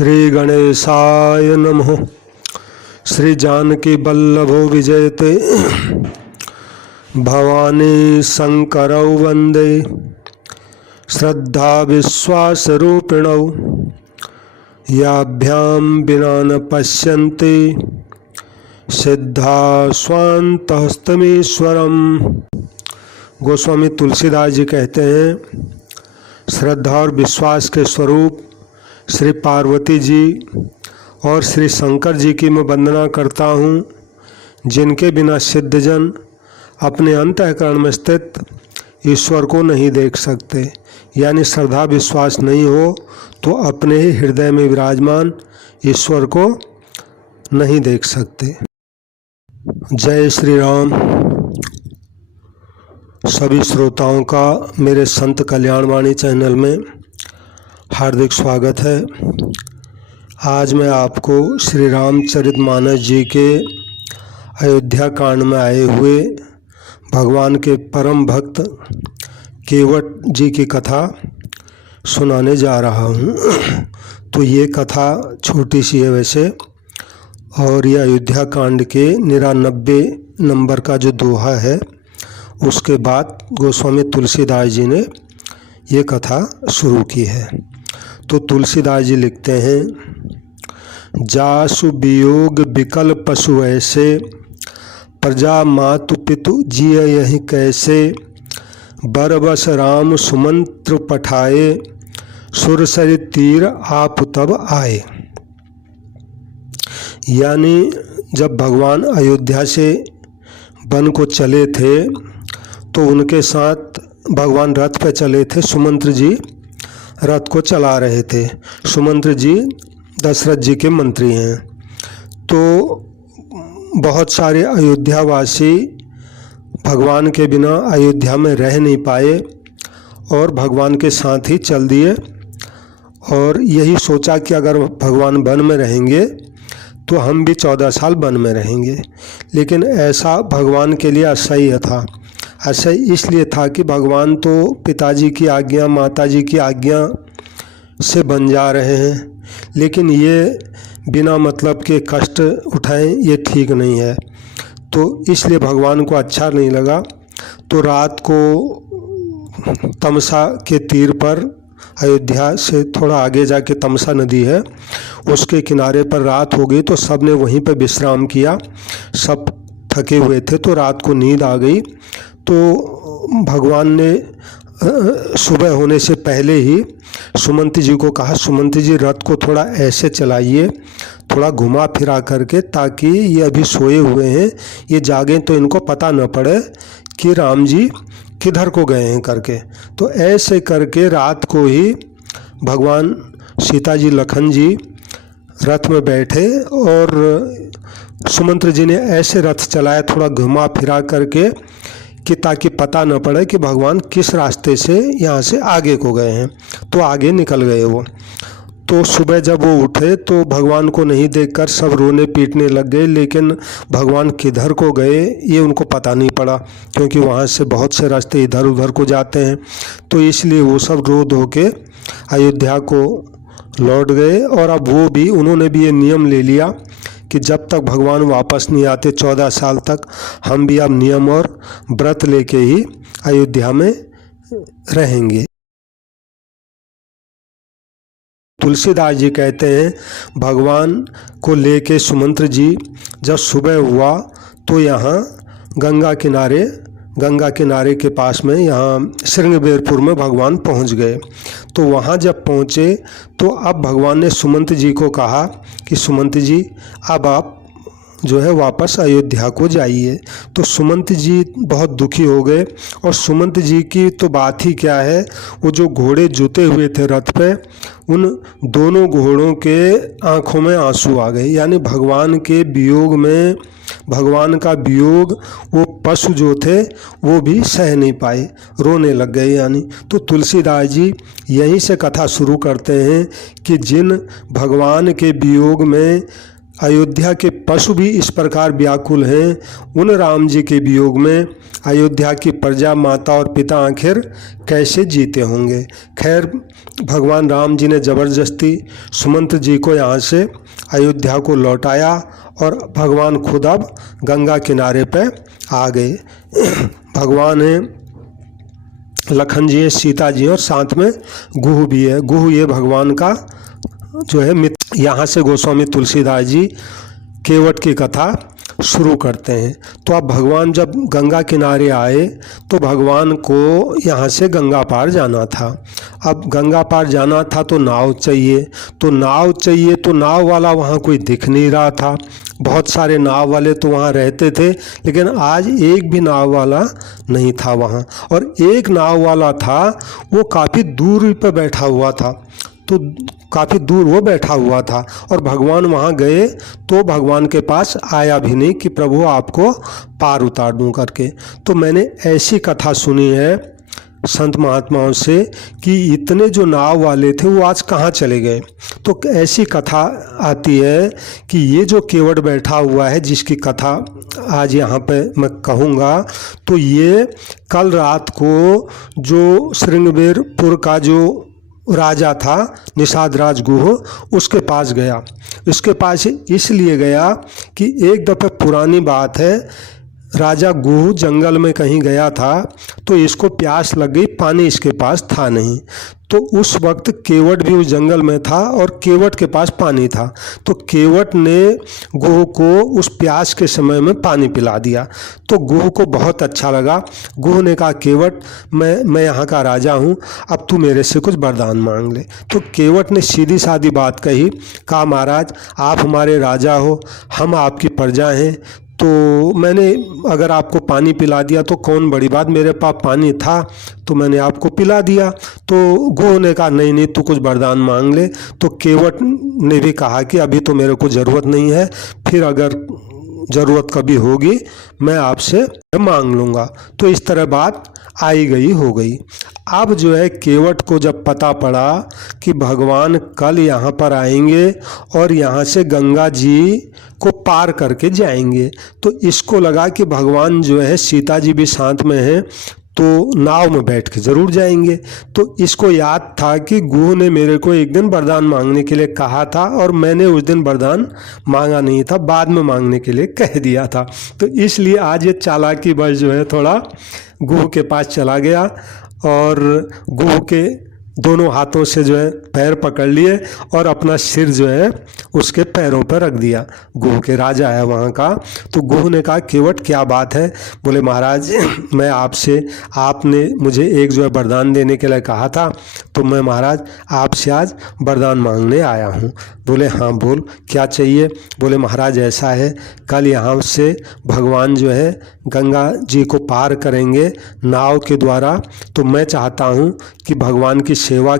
श्री गणेशाय नमः। श्री जानकी वल्लभो विजयते भवानी शंकरौ वंदे श्रद्धा विश्वास रूपिणौ याभ्यां विना न पश्यन्ति सिद्धा स्वान्तहस्तमीश्वरम्। गोस्वामी तुलसीदास जी कहते हैं, श्रद्धा और विश्वास के स्वरूप श्री पार्वती जी और श्री शंकर जी की मैं वंदना करता हूँ, जिनके बिना सिद्धजन अपने अंतःकरण में स्थित ईश्वर को नहीं देख सकते। यानी श्रद्धा विश्वास नहीं हो तो अपने ही हृदय में विराजमान ईश्वर को नहीं देख सकते। जय श्री राम। सभी श्रोताओं का मेरे संत कल्याणवाणी चैनल में हार्दिक स्वागत है। आज मैं आपको श्री रामचरितमानस जी के अयोध्या कांड में आए हुए भगवान के परम भक्त केवट जी की कथा सुनाने जा रहा हूँ। तो ये कथा छोटी सी है वैसे, और यह अयोध्या कांड के 99 नंबर का जो दोहा है उसके बाद गोस्वामी तुलसीदास जी ने ये कथा शुरू की है। तो तुलसीदास जी लिखते हैं, जासु वियोग विकल पशु ऐसे प्रजा मातु पितु जिय यही कैसे बरबस राम सुमंत्र पठाए सुरसरि तीर आप तब आए। यानी जब भगवान अयोध्या से वन को चले थे तो उनके साथ भगवान रथ पे चले थे। सुमंत्र जी रथ को चला रहे थे। सुमंत्र जी दशरथ जी के मंत्री हैं। तो बहुत सारे अयोध्यावासी भगवान के बिना अयोध्या में रह नहीं पाए और भगवान के साथ ही चल दिए, और यही सोचा कि अगर भगवान वन में रहेंगे तो हम भी 14 साल वन में रहेंगे। लेकिन ऐसा भगवान के लिए असह्य था। ऐसा इसलिए था कि भगवान तो पिताजी की आज्ञा माताजी की आज्ञा से बन जा रहे हैं, लेकिन ये बिना मतलब के कष्ट उठाएं ये ठीक नहीं है। तो इसलिए भगवान को अच्छा नहीं लगा। तो रात को तमसा के तीर पर, अयोध्या से थोड़ा आगे जाके तमसा नदी है, उसके किनारे पर रात हो गई। तो सब ने वहीं पर विश्राम किया। सब थके हुए थे तो रात को नींद आ गई। तो भगवान ने सुबह होने से पहले ही सुमंत जी को कहा, सुमंत जी रथ को थोड़ा ऐसे चलाइए, थोड़ा घुमा फिरा करके, ताकि ये अभी सोए हुए हैं, ये जागें तो इनको पता न पड़े कि राम जी किधर को गए हैं करके। तो ऐसे करके रात को ही भगवान सीता जी लखन जी रथ में बैठे और सुमंत्र जी ने ऐसे रथ चलाया थोड़ा घुमा फिरा करके कि ताकि पता न पड़े कि भगवान किस रास्ते से यहाँ से आगे को गए हैं। तो आगे निकल गए वो। तो सुबह जब वो उठे तो भगवान को नहीं देखकर सब रोने पीटने लग गए, लेकिन भगवान किधर को गए ये उनको पता नहीं पड़ा, क्योंकि वहाँ से बहुत से रास्ते इधर उधर को जाते हैं। तो इसलिए वो सब रो धो के अयोध्या को लौट गए। और अब वो भी, उन्होंने भी ये नियम ले लिया कि जब तक भगवान वापस नहीं आते 14 साल तक, हम भी अब नियम और व्रत लेके ही अयोध्या में रहेंगे। तुलसीदास जी कहते हैं, भगवान को लेके सुमंत्र जी जब सुबह हुआ तो यहाँ गंगा किनारे के पास में यहाँ श्रृंगबेरपुर में भगवान पहुँच गए। तो वहाँ जब पहुँचे तो अब भगवान ने सुमंत जी को कहा कि सुमंत जी अब आप जो है वापस अयोध्या को जाइए। तो सुमंत जी बहुत दुखी हो गए। और सुमंत जी की तो बात ही क्या है, वो जो घोड़े जुते हुए थे रथ पे, उन दोनों घोड़ों के आंखों में आंसू आ गए। यानी भगवान के वियोग में, भगवान का वियोग वो पशु जो थे वो भी सह नहीं पाए, रोने लग गए। यानी तो तुलसीदास जी यहीं से कथा शुरू करते हैं कि जिन भगवान के वियोग में अयोध्या के पशु भी इस प्रकार व्याकुल हैं उन राम जी के वियोग में, अयोध्या की प्रजा, माता और पिता आखिर कैसे जीते होंगे। खैर भगवान राम जी ने ज़बरदस्ती सुमंत्र जी को यहाँ से अयोध्या को लौटाया और भगवान खुद अब गंगा किनारे पे आ गए। भगवान है, लखन जी है, सीता जी और साथ में गुह भी है। गुह ये भगवान का जो है मित्र। यहाँ से गोस्वामी तुलसीदास जी केवट की कथा शुरू करते हैं। तो अब भगवान जब गंगा किनारे आए तो भगवान को यहाँ से गंगा पार जाना था। अब गंगा पार जाना था तो नाव चाहिए, तो नाव वाला वहाँ कोई दिख नहीं रहा था। बहुत सारे नाव वाले तो वहाँ रहते थे, लेकिन आज एक भी नाव वाला नहीं था वहाँ। और एक नाव वाला था वो काफ़ी दूरी पर बैठा हुआ था, तो काफ़ी दूर वो बैठा हुआ था और भगवान वहाँ गए तो भगवान के पास आया भी नहीं कि प्रभु आपको पार उतार दूँ करके। तो मैंने ऐसी कथा सुनी है संत महात्माओं से कि इतने जो नाव वाले थे वो आज कहाँ चले गए। तो ऐसी कथा आती है कि ये जो केवट बैठा हुआ है जिसकी कथा आज यहाँ पे मैं कहूँगा, तो ये कल रात को जो श्रृंगबेरपुर का जो राजा था निषाद राज गुह, उसके पास गया। इसके पास इसलिए गया कि एक दफ़े पुरानी बात है, राजा गुह जंगल में कहीं गया था तो इसको प्यास लग गई, पानी इसके पास था नहीं। तो उस वक्त केवट भी उस जंगल में था और केवट के पास पानी था। तो केवट ने गुह को उस प्यास के समय में पानी पिला दिया। तो गुह को बहुत अच्छा लगा। गुह ने कहा केवट मैं यहाँ का राजा हूँ, अब तू मेरे से कुछ वरदान मांग ले। तो केवट ने सीधी सादी बात कहा महाराज आप हमारे राजा हो, हम आपकी प्रजा हैं, तो मैंने अगर आपको पानी पिला दिया तो कौन बड़ी बात, मेरे पास पानी था तो मैंने आपको पिला दिया। तो गुह ने कहा नहीं तू कुछ वरदान मांग ले। तो केवट ने भी कहा कि अभी तो मेरे को ज़रूरत नहीं है, फिर अगर ज़रूरत कभी होगी मैं आपसे मांग लूँगा। तो इस तरह बात आई गई हो गई। अब जो है केवट को जब पता पड़ा कि भगवान कल यहाँ पर आएंगे और यहाँ से गंगा जी को पार करके जाएंगे, तो इसको लगा कि भगवान जो है सीता जी भी साथ में हैं तो नाव में बैठ के ज़रूर जाएंगे। तो इसको याद था कि गुह ने मेरे को एक दिन वरदान मांगने के लिए कहा था और मैंने उस दिन वरदान मांगा नहीं था, बाद में मांगने के लिए कह दिया था। तो इसलिए आज ये चालाकी बस जो है थोड़ा गुह के पास चला गया और गुह के दोनों हाथों से जो है पैर पकड़ लिए और अपना सिर जो है उसके पैरों पर रख दिया। गुह के राजा है वहाँ का। तो गुह ने कहा केवट क्या बात है। बोले महाराज मैं आपसे, आपने मुझे एक जो है वरदान देने के लिए कहा था, तो मैं महाराज आपसे आज वरदान मांगने आया हूँ। बोले हाँ बोल क्या चाहिए। बोले महाराज ऐसा है, कल यहाँ से भगवान जो है गंगा जी को पार करेंगे नाव के द्वारा, तो मैं चाहता हूँ कि भगवान की सेवा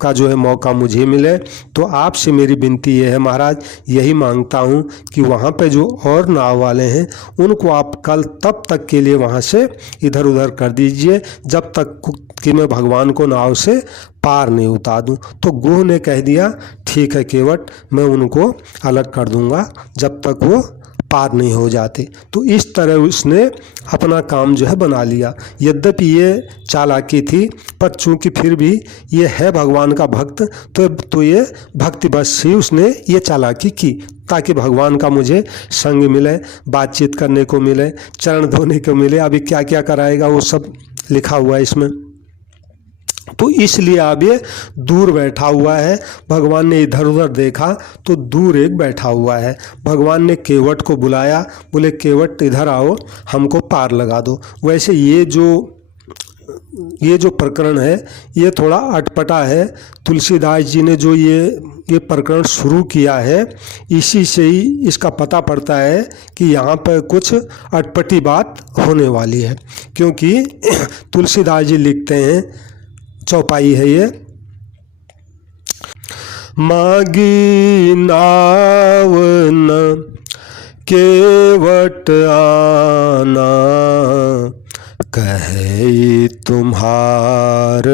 का जो है मौका मुझे मिले। तो आपसे मेरी विनती ये है महाराज, यही मांगता हूँ कि वहाँ पे जो और नाव वाले हैं उनको आप कल तब तक के लिए वहाँ से इधर उधर कर दीजिए जब तक कि मैं भगवान को नाव से पार नहीं उतार दूँ। तो गुह ने कह दिया ठीक है केवट, मैं उनको अलग कर दूँगा जब तक वो पार नहीं हो जाते। तो इस तरह उसने अपना काम जो है बना लिया। यद्यपि ये चालाकी थी, पर चूंकि फिर भी ये है भगवान का भक्त, तो ये भक्ति बस ही उसने ये चालाकी की ताकि भगवान का मुझे संग मिले, बातचीत करने को मिले, चरण धोने को मिले। अभी क्या क्या कराएगा वो सब लिखा हुआ है इसमें। तो इसलिए अब ये दूर बैठा हुआ है। भगवान ने इधर उधर देखा तो दूर एक बैठा हुआ है। भगवान ने केवट को बुलाया, बोले केवट इधर आओ, हमको पार लगा दो। वैसे ये जो प्रकरण है ये थोड़ा अटपटा है। तुलसीदास जी ने जो ये प्रकरण शुरू किया है, इसी से ही इसका पता पड़ता है कि यहाँ पर कुछ अटपटी बात होने वाली है। क्योंकि तुलसीदास जी लिखते हैं, चौपाई है ये, मागी नाव न केवट आना, कहे तुम्हार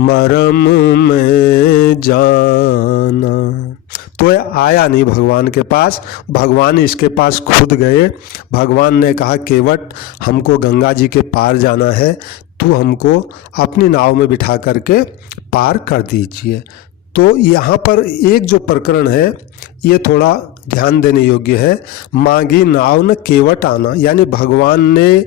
मरम में जाना। तो आया नहीं भगवान के पास, भगवान इसके पास खुद गए। भगवान ने कहा केवट हमको गंगा जी के पार जाना है, तू हमको अपनी नाव में बिठा करके पार कर दीजिए। तो यहाँ पर एक जो प्रकरण है ये थोड़ा ध्यान देने योग्य है। मांगी नाव न केवट आना, यानी भगवान ने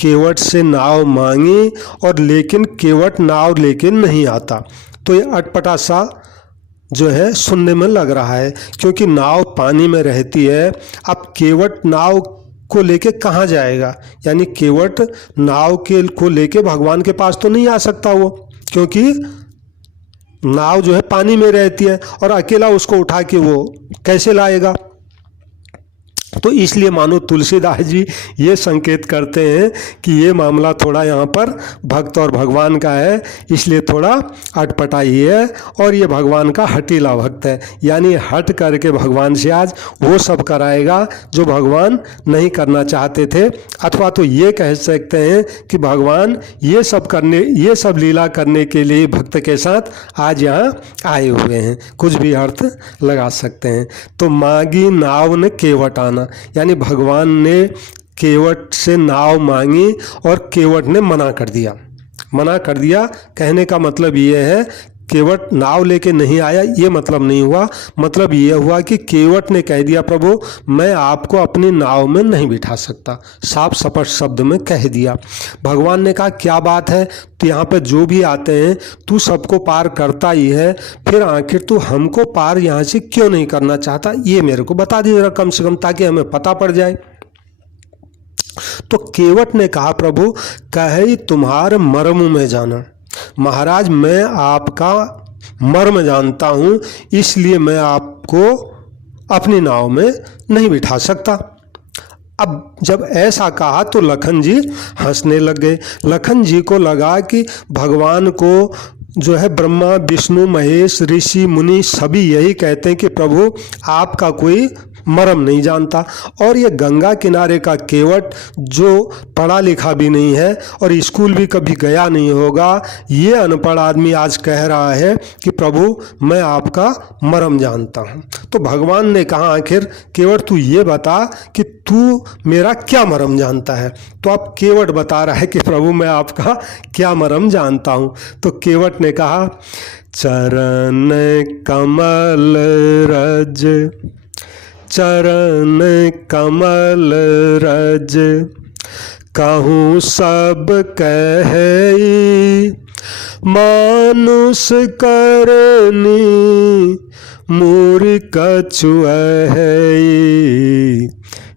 केवट से नाव मांगी और लेकिन केवट नाव लेके नहीं आता। तो ये अटपटा सा जो है सुनने में लग रहा है, क्योंकि नाव पानी में रहती है। अब केवट नाव को लेके कहाँ जाएगा, यानी केवट नाव को लेके भगवान के पास तो नहीं आ सकता वो, क्योंकि नाव जो है पानी में रहती है और अकेला उसको उठा के वो कैसे लाएगा। तो इसलिए मानो तुलसीदास जी ये संकेत करते हैं कि ये मामला थोड़ा यहाँ पर भक्त और भगवान का है, इसलिए थोड़ा अटपटाई है और ये भगवान का हठीला भक्त है, यानी हट करके भगवान से आज वो सब कराएगा जो भगवान नहीं करना चाहते थे। अथवा तो ये कह सकते हैं कि भगवान ये सब लीला करने के लिए भक्त के साथ आज यहाँ आए हुए हैं, कुछ भी अर्थ लगा सकते हैं। तो मांगी नाव ने केवट आना, यानी भगवान ने केवट से नाव मांगी और केवट ने मना कर दिया। कहने का मतलब ये है केवट नाव लेके नहीं आया, ये मतलब नहीं हुआ। मतलब ये हुआ कि केवट ने कह दिया प्रभु मैं आपको अपनी नाव में नहीं बिठा सकता, साफ स्पष्ट शब्द में कह दिया। भगवान ने कहा क्या बात है, तो यहाँ पे जो भी आते हैं तू सबको पार करता ही है, फिर आखिर तू हमको पार यहाँ से क्यों नहीं करना चाहता, ये मेरे को बता दीजिएगा कम से कम, ताकि हमें पता पड़ जाए। तो केवट ने कहा प्रभु कहे तुम्हारे मर्म में जाना, महाराज मैं आपका मर्म जानता हूँ, इसलिए मैं आपको अपनी नाव में नहीं बिठा सकता। अब जब ऐसा कहा तो लखन जी हंसने लग गए। लखन जी को लगा कि भगवान को जो है ब्रह्मा विष्णु महेश ऋषि मुनि सभी यही कहते हैं कि प्रभु आपका कोई मर्म नहीं जानता, और ये गंगा किनारे का केवट जो पढ़ा लिखा भी नहीं है और स्कूल भी कभी गया नहीं होगा, ये अनपढ़ आदमी आज कह रहा है कि प्रभु मैं आपका मर्म जानता हूँ। तो भगवान ने कहा आखिर केवट तू ये बता कि तू मेरा क्या मर्म जानता है। तो अब केवट बता रहा है कि प्रभु मैं आपका क्या मर्म जानता हूँ। तो केवट ने कहा चरण कमल रज, चरण कमल रज, कहूँ सब कहे मानुष करनी मूर्ख कछु है।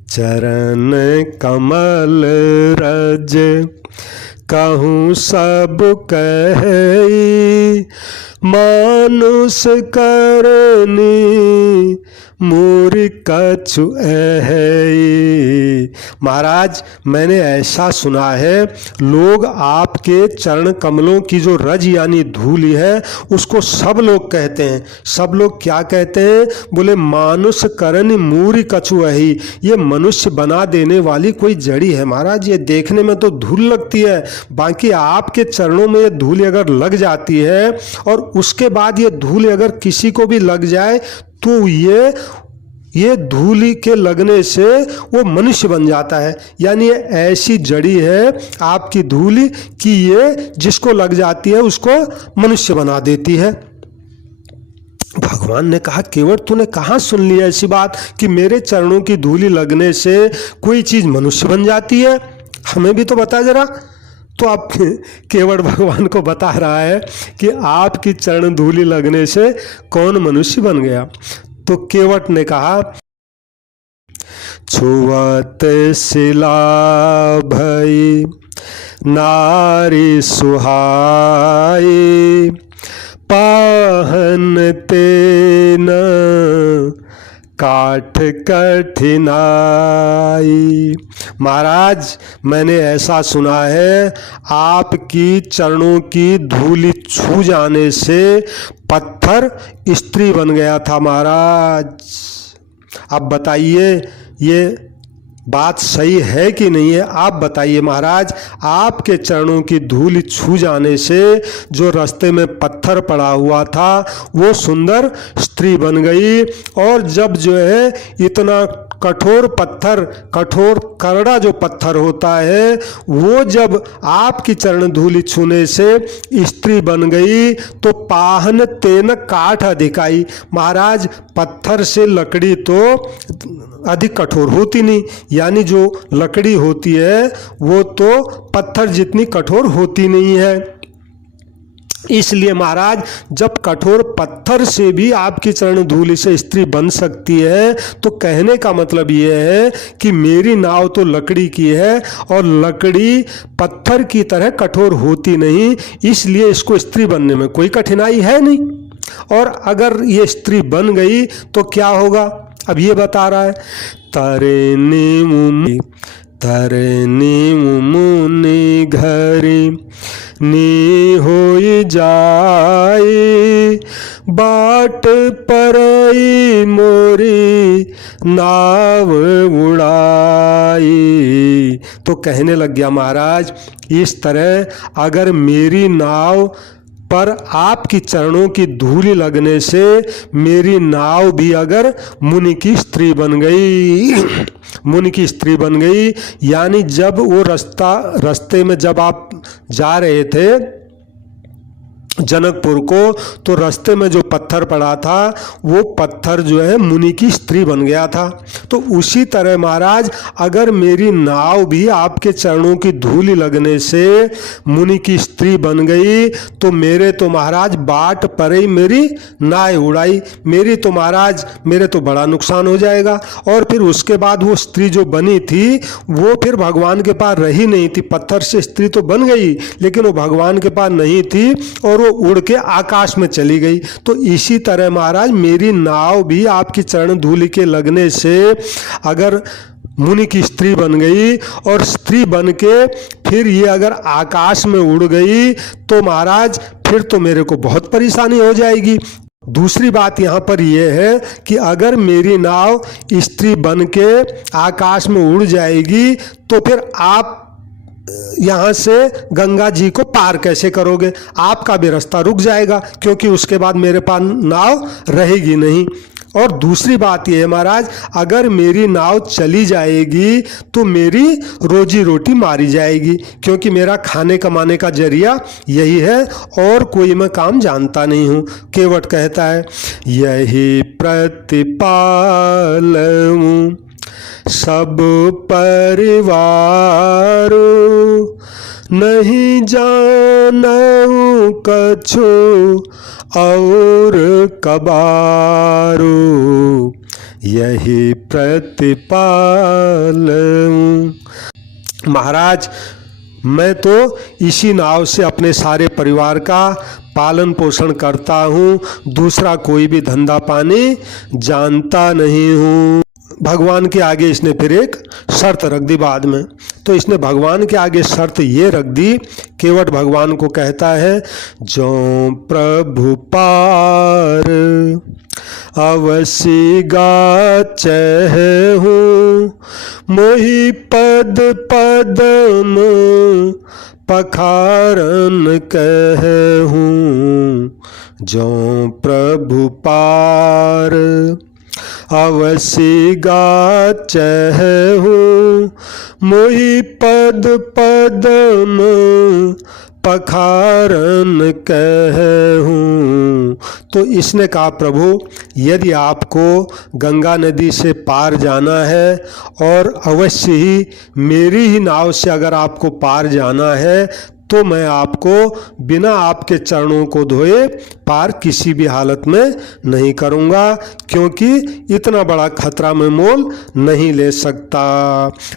चरण कमल रज, कहूँ सब कहे मानुष करनी मूर्ख कछु है। महाराज मैंने ऐसा सुना है लोग आपके चरण कमलों की जो रज यानी धूलि है उसको सब लोग कहते हैं। सब लोग क्या कहते हैं, बोले मानुष करनी मूर्ख कछु है, ये मनुष्य बना देने वाली कोई जड़ी है। महाराज ये देखने में तो धूल लगती है, बाकी आपके चरणों में ये धूल अगर लग जाती है और उसके बाद ये धूल अगर किसी को भी लग जाए तो ये धूली के लगने से वो मनुष्य बन जाता है। यानी ये ऐसी जड़ी है आपकी धूली कि ये जिसको लग जाती है उसको मनुष्य बना देती है। भगवान ने कहा केवट तूने कहाँ सुन लिया ऐसी बात कि मेरे चरणों की धूली लगने से कोई चीज मनुष्य बन जाती है, हमें भी तो बता जरा। तो आप केवट भगवान को बता रहा है कि आपकी चरण धूली लगने से कौन मनुष्य बन गया। तो केवट ने कहा छुअत शिला भई नारी सुहाई, पाहन तेन काठ कठिनाई। महाराज मैंने ऐसा सुना है आपकी चरणों की धूली छू जाने से पत्थर स्त्री बन गया था। महाराज अब बताइए ये बात सही है कि नहीं है, आप बताइए महाराज। आपके चरणों की धूल छू जाने से जो रास्ते में पत्थर पड़ा हुआ था वो सुंदर स्त्री बन गई। और जब जो है इतना कठोर पत्थर, कठोर करड़ा जो पत्थर होता है, वो जब आपकी चरण धूलि छूने से स्त्री बन गई तो पाहन तेन काठ अधिकाई। महाराज पत्थर से लकड़ी तो अधिक कठोर होती नहीं, यानी जो लकड़ी होती है वो तो पत्थर जितनी कठोर होती नहीं है। इसलिए महाराज जब कठोर पत्थर से भी आपकी चरण धूलि से स्त्री बन सकती है तो कहने का मतलब यह है कि मेरी नाव तो लकड़ी की है और लकड़ी पत्थर की तरह कठोर होती नहीं, इसलिए इसको स्त्री बनने में कोई कठिनाई है नहीं। और अगर ये स्त्री बन गई तो क्या होगा, अब ये बता रहा है। तरनी मुनि घरी नी होई जाए, बाट परई मोरी नाव उड़ाई। तो कहने लग गया महाराज, इस तरह अगर मेरी नाव पर आपकी चरणों की धूलि लगने से मेरी नाव भी अगर मुनि की स्त्री बन गई, मुनि की स्त्री बन गई, यानी जब वो रास्ते में जब आप जा रहे थे जनकपुर को, तो रास्ते में जो पत्थर पड़ा था वो पत्थर जो है मुनि की स्त्री बन गया था। तो उसी तरह महाराज अगर मेरी नाव भी आपके चरणों की धूलि लगने से मुनि की स्त्री बन गई तो मेरे तो महाराज बाट परे मेरी नाय उड़ाई, मेरी तो महाराज मेरे तो बड़ा नुकसान हो जाएगा। और फिर उसके बाद वो स्त्री जो बनी थी वो फिर भगवान के पास रही नहीं थी। पत्थर से स्त्री तो बन गई लेकिन वो भगवान के पास नहीं थी और उड़ के आकाश में चली गई। तो इसी तरह महाराज मेरी नाव भी आपकी चरण धूलि के लगने से अगर मुनि की स्त्री बन गई और स्त्री बन के फिर ये अगर आकाश में उड़ गई तो महाराज फिर तो मेरे को बहुत परेशानी हो जाएगी। दूसरी बात यहाँ पर यह है कि अगर मेरी नाव स्त्री बन के आकाश में उड़ जाएगी तो फिर आप यहाँ से गंगा जी को पार कैसे करोगे, आपका भी रास्ता रुक जाएगा क्योंकि उसके बाद मेरे पास नाव रहेगी नहीं। और दूसरी बात यह है महाराज अगर मेरी नाव चली जाएगी तो मेरी रोजी रोटी मारी जाएगी क्योंकि मेरा खाने कमाने का जरिया यही है और कोई मैं काम जानता नहीं हूँ। केवट कहता है यही प्रतिपालूं सब परिवार, नहीं जानूं कछु और कबारू, यही प्रतिपालूं। महाराज मैं तो इसी नाव से अपने सारे परिवार का पालन पोषण करता हूँ, दूसरा कोई भी धंधा पानी जानता नहीं हूँ। भगवान के आगे इसने फिर एक शर्त रख दी बाद में। तो इसने भगवान के आगे शर्त ये रख दी, केवट भगवान को कहता है जो प्रभु पार अवश्य गाचहु, मोहि पद पदम पखारन कहूँ। जो प्रभु पार अवश्य गाचहु, मोहि पद पदम पखारन कहूँ। तो इसने कहा प्रभु यदि आपको गंगा नदी से पार जाना है और अवश्य ही मेरी ही नाव से अगर आपको पार जाना है तो मैं आपको बिना आपके चरणों को धोए पार किसी भी हालत में नहीं करूँगा क्योंकि इतना बड़ा खतरा मैं मोल नहीं ले सकता।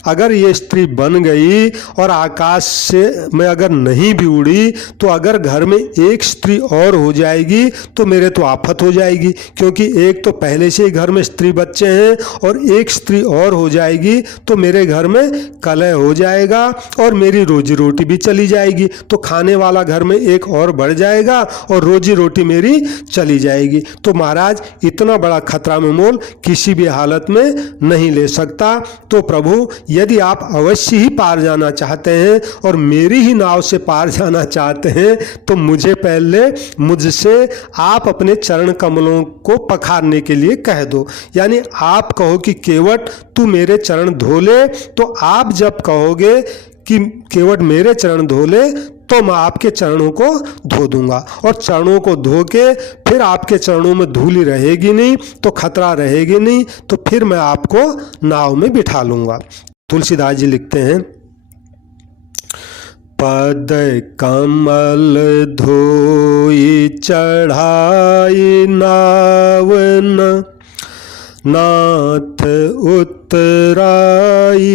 अगर ये स्त्री बन गई और आकाश से मैं अगर नहीं भी उड़ी तो अगर घर में एक स्त्री और हो जाएगी तो मेरे तो आफत हो जाएगी क्योंकि एक तो पहले से ही घर में स्त्री बच्चे हैं और एक स्त्री और हो जाएगी तो मेरे घर में कलह हो जाएगा और मेरी रोजी रोटी भी चली जाएगी। जाएगी तो खाने वाला घर में एक और बढ़ जाएगा और रोजी रोटी मेरी चली जाएगी। तो महाराज इतना बड़ा खतरा में मोल किसी भी हालत में नहीं ले सकता। तो प्रभु यदि आप अवश्य ही पार जाना चाहते हैं और मेरी ही नाव से पार जाना चाहते हैं तो मुझे पहले मुझसे आप अपने चरण कमलों को पखारने के लिए कह दो। यानी आप कहो कि केवट तू मेरे चरण धो ले, तो आप जब कहोगे कि केवट मेरे चरण धो ले तो मैं आपके चरणों को धो दूंगा, और चरणों को धो के फिर आपके चरणों में धूली रहेगी नहीं तो खतरा रहेगी नहीं, तो फिर मैं आपको नाव में बिठा लूंगा। तुलसीदास जी लिखते हैं, पद कमल धोई चढ़ाई नावन, नाथ उतराई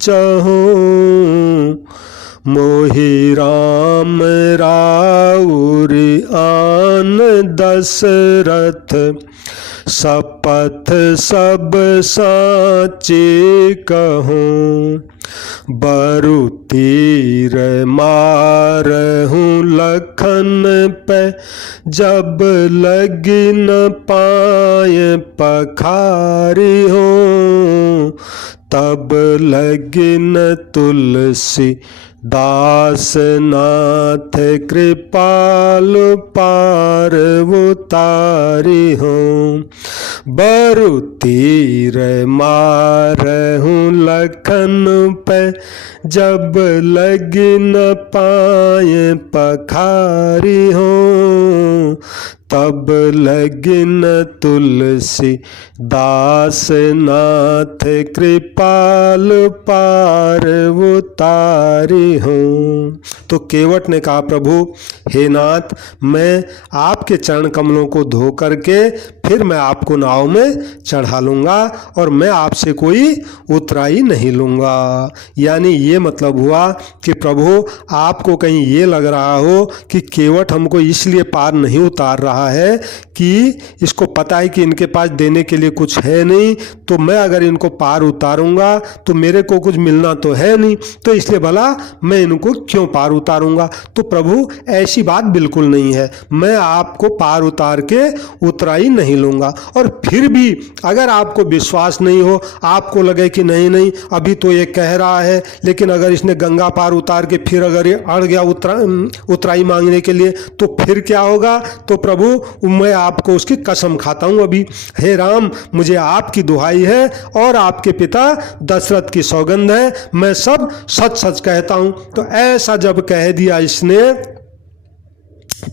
चहो, मोहि राम राउर आन दशरथ, शपथ सब साचे कहूँ, बरु तीर मारहूँ लखन पे, जब लगी न पाए पखारी हो, तब लगी न तुलसी दास नाथ, कृपालु पार उतारी हो, बरु तीर मारहूँ लखन पे, जब लगी न पाए पखारी हो, तब लगी न तुलसी दास नाथ, कृपाल पार उतारी हूँ। तो केवट ने कहा, प्रभु हे नाथ, मैं आपके चरण कमलों को धो करके फिर मैं आपको नाव में चढ़ा लूँगा और मैं आपसे कोई उतराई नहीं लूँगा। यानी ये मतलब हुआ कि प्रभु आपको कहीं ये लग रहा हो कि केवट हमको इसलिए पार नहीं उतार रहा है कि इसको पता है कि इनके पास देने के लिए कुछ है नहीं, तो मैं अगर इनको पार उतारूंगा तो मेरे को कुछ मिलना तो है नहीं, तो इसलिए भला मैं इनको क्यों पार उतारूंगा। तो प्रभु ऐसी बात बिल्कुल नहीं है, मैं आपको पार उतार के उतराई नहीं लूँगा। और फिर भी अगर आपको विश्वास नहीं हो, आपको लगे कि नहीं नहीं अभी तो ये कह रहा है, लेकिन अगर इसने गंगा पार उतार के फिर अगर ये अड़ गया उतराई मांगने के लिए तो फिर क्या होगा। तो प्रभु मैं आपको उसकी कसम खाता हूँ अभी, हे राम मुझे आपकी दुहाई है और आपके पिता दशरथ की सौगंध है, मैं सब सच सच कहता हूँ। तो ऐसा जब कह दिया इसने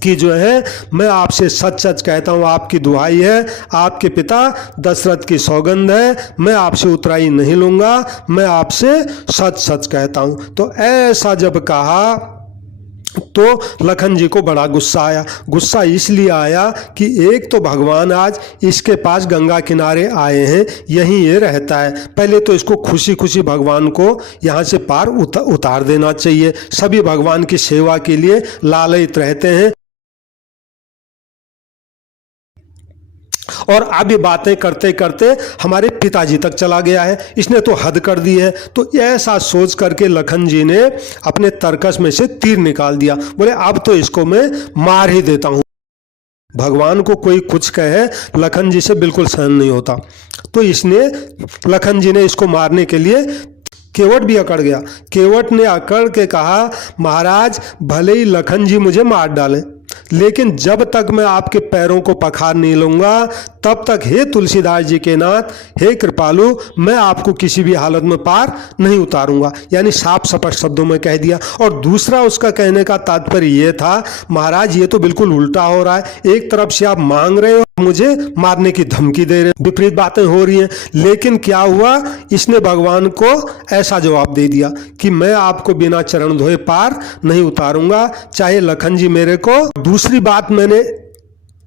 कि जो है मैं आपसे सच सच कहता हूँ, आपकी दुहाई है, आपके पिता दशरथ की सौगंध है, मैं आपसे उतराई नहीं लूँगा, मैं आपसे सच सच कहता हूँ। तो ऐसा जब कहा तो लखन जी को बड़ा गुस्सा आया। गुस्सा इसलिए आया कि एक तो भगवान आज इसके पास गंगा किनारे आए हैं, यहीं ये रहता है, पहले तो इसको खुशी खुशी भगवान को यहाँ से पार उतार देना चाहिए। सभी भगवान की सेवा के लिए लालयित रहते हैं और अब ये बातें करते करते हमारे पिताजी तक चला गया है, इसने तो हद कर दी है। तो ऐसा सोच करके लखन जी ने अपने तरकस में से तीर निकाल दिया, बोले अब तो इसको मैं मार ही देता हूँ। भगवान को कोई कुछ कहे लखन जी से बिल्कुल सहन नहीं होता, तो इसने लखन जी ने इसको मारने के लिए केवट भी अकड़ गया। केवट ने अकड़ के कहा, महाराज भले ही लखन जी मुझे मार डालें, लेकिन जब तक मैं आपके पैरों को पखार नहीं लूंगा तब तक हे तुलसीदास जी के नाथ, हे कृपालु, मैं आपको किसी भी हालत में पार नहीं उतारूंगा। यानी साफ स्पष्ट शब्दों में कह दिया। और दूसरा उसका कहने का तात्पर्य ये था, महाराज ये तो बिल्कुल उल्टा हो रहा है, एक तरफ से आप मांग रहे हो, मुझे मारने की धमकी दे रहे, विपरीत बातें हो रही हैं। लेकिन क्या हुआ, इसने भगवान को ऐसा जवाब दे दिया कि मैं आपको बिना चरण धोए पार नहीं उतारूंगा, चाहे लखन जी मेरे को। दूसरी बात मैंने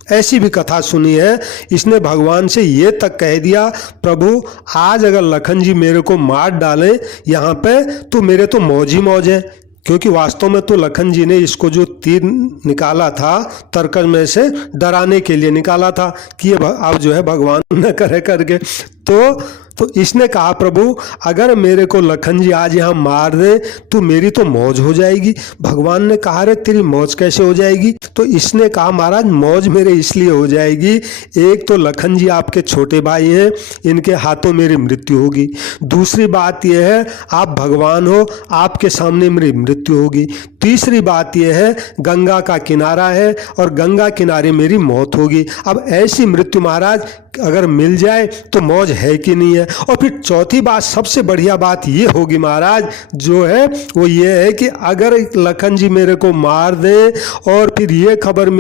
ऐसी भी कथा सुनी है, इसने भगवान से ये तक कह दिया, प्रभु आज अगर लखन जी मेरे को मार डालें यहाँ पे तो मेरे तो मौज ही मौज है, क्योंकि वास्तव में तो लखन जी ने इसको जो तीर निकाला था तरकस में से डराने के लिए निकाला था कि ये अब जो है भगवान न करे करके। तो तो इसने कहा प्रभु अगर मेरे को लखन जी आज यहाँ मार दे तो मेरी तो मौज हो जाएगी। भगवान ने कहा रे तेरी मौज कैसे हो जाएगी? तो इसने कहा महाराज मौज मेरे इसलिए हो जाएगी, एक तो लखन जी आपके छोटे भाई हैं, इनके हाथों मेरी मृत्यु होगी। दूसरी बात यह है आप भगवान हो, आपके सामने मेरी मृत्यु होगी। तीसरी बात यह है गंगा का किनारा है और गंगा किनारे मेरी मौत होगी। अब ऐसी मृत्यु महाराज अगर मिल जाए तो मौज है कि नहीं है। और फिर चौथी बात, सबसे बढ़िया बात ये होगी महाराज जो है वो ये है कि अगर लखन जी मेरे को मार दे और फिर ये खबर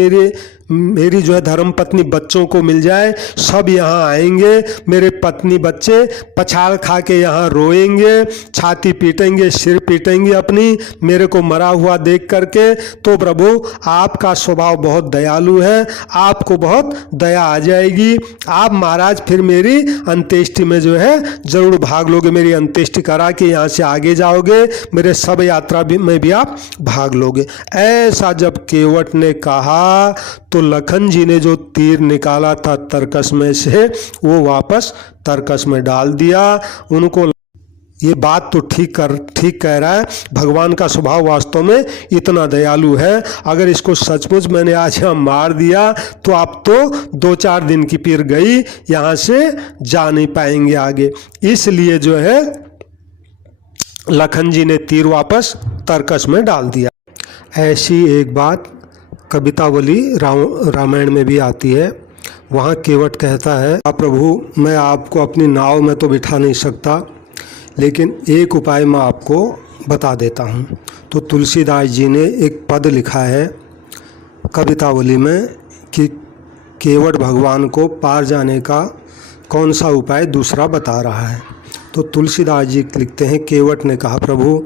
मेरी जो है धर्म पत्नी बच्चों को मिल जाए, सब यहाँ आएंगे, मेरे पत्नी बच्चे पछाड़ खा के यहाँ रोएंगे, छाती पीटेंगे, सिर पीटेंगे अपनी मेरे को मरा हुआ देख करके। तो प्रभु आपका स्वभाव बहुत दयालु है, आपको बहुत दया आ जाएगी। आप महाराज फिर मेरी अंत्येष्टि में जो है जरूर भाग लोगे, मेरी अंत्येष्टि करा के यहाँ से आगे जाओगे, मेरे सब यात्रा में भी आप भाग लोगे। ऐसा जब केवट ने कहा तो लखन जी ने जो तीर निकाला था तरकस में से वो वापस तरकस में डाल दिया। उनको ये बात तो ठीक कह रहा है, भगवान का स्वभाव वास्तव में इतना दयालु है, अगर इसको सचमुच मैंने आज यहाँ मार दिया तो आप तो 2-4 दिन की पीर गई, यहाँ से जा नहीं पाएंगे आगे। इसलिए जो है लखन जी ने तीर वापस तरकस में डाल दिया। ऐसी एक बात कवितावली रामायण में भी आती है। वहाँ केवट कहता है प्रभु मैं आपको अपनी नाव में तो बिठा नहीं सकता, लेकिन एक उपाय मैं आपको बता देता हूँ। तो तुलसीदास जी ने एक पद लिखा है कवितावली में कि केवट भगवान को पार जाने का कौन सा उपाय दूसरा बता रहा है। तो तुलसीदास जी लिखते हैं केवट ने कहा प्रभु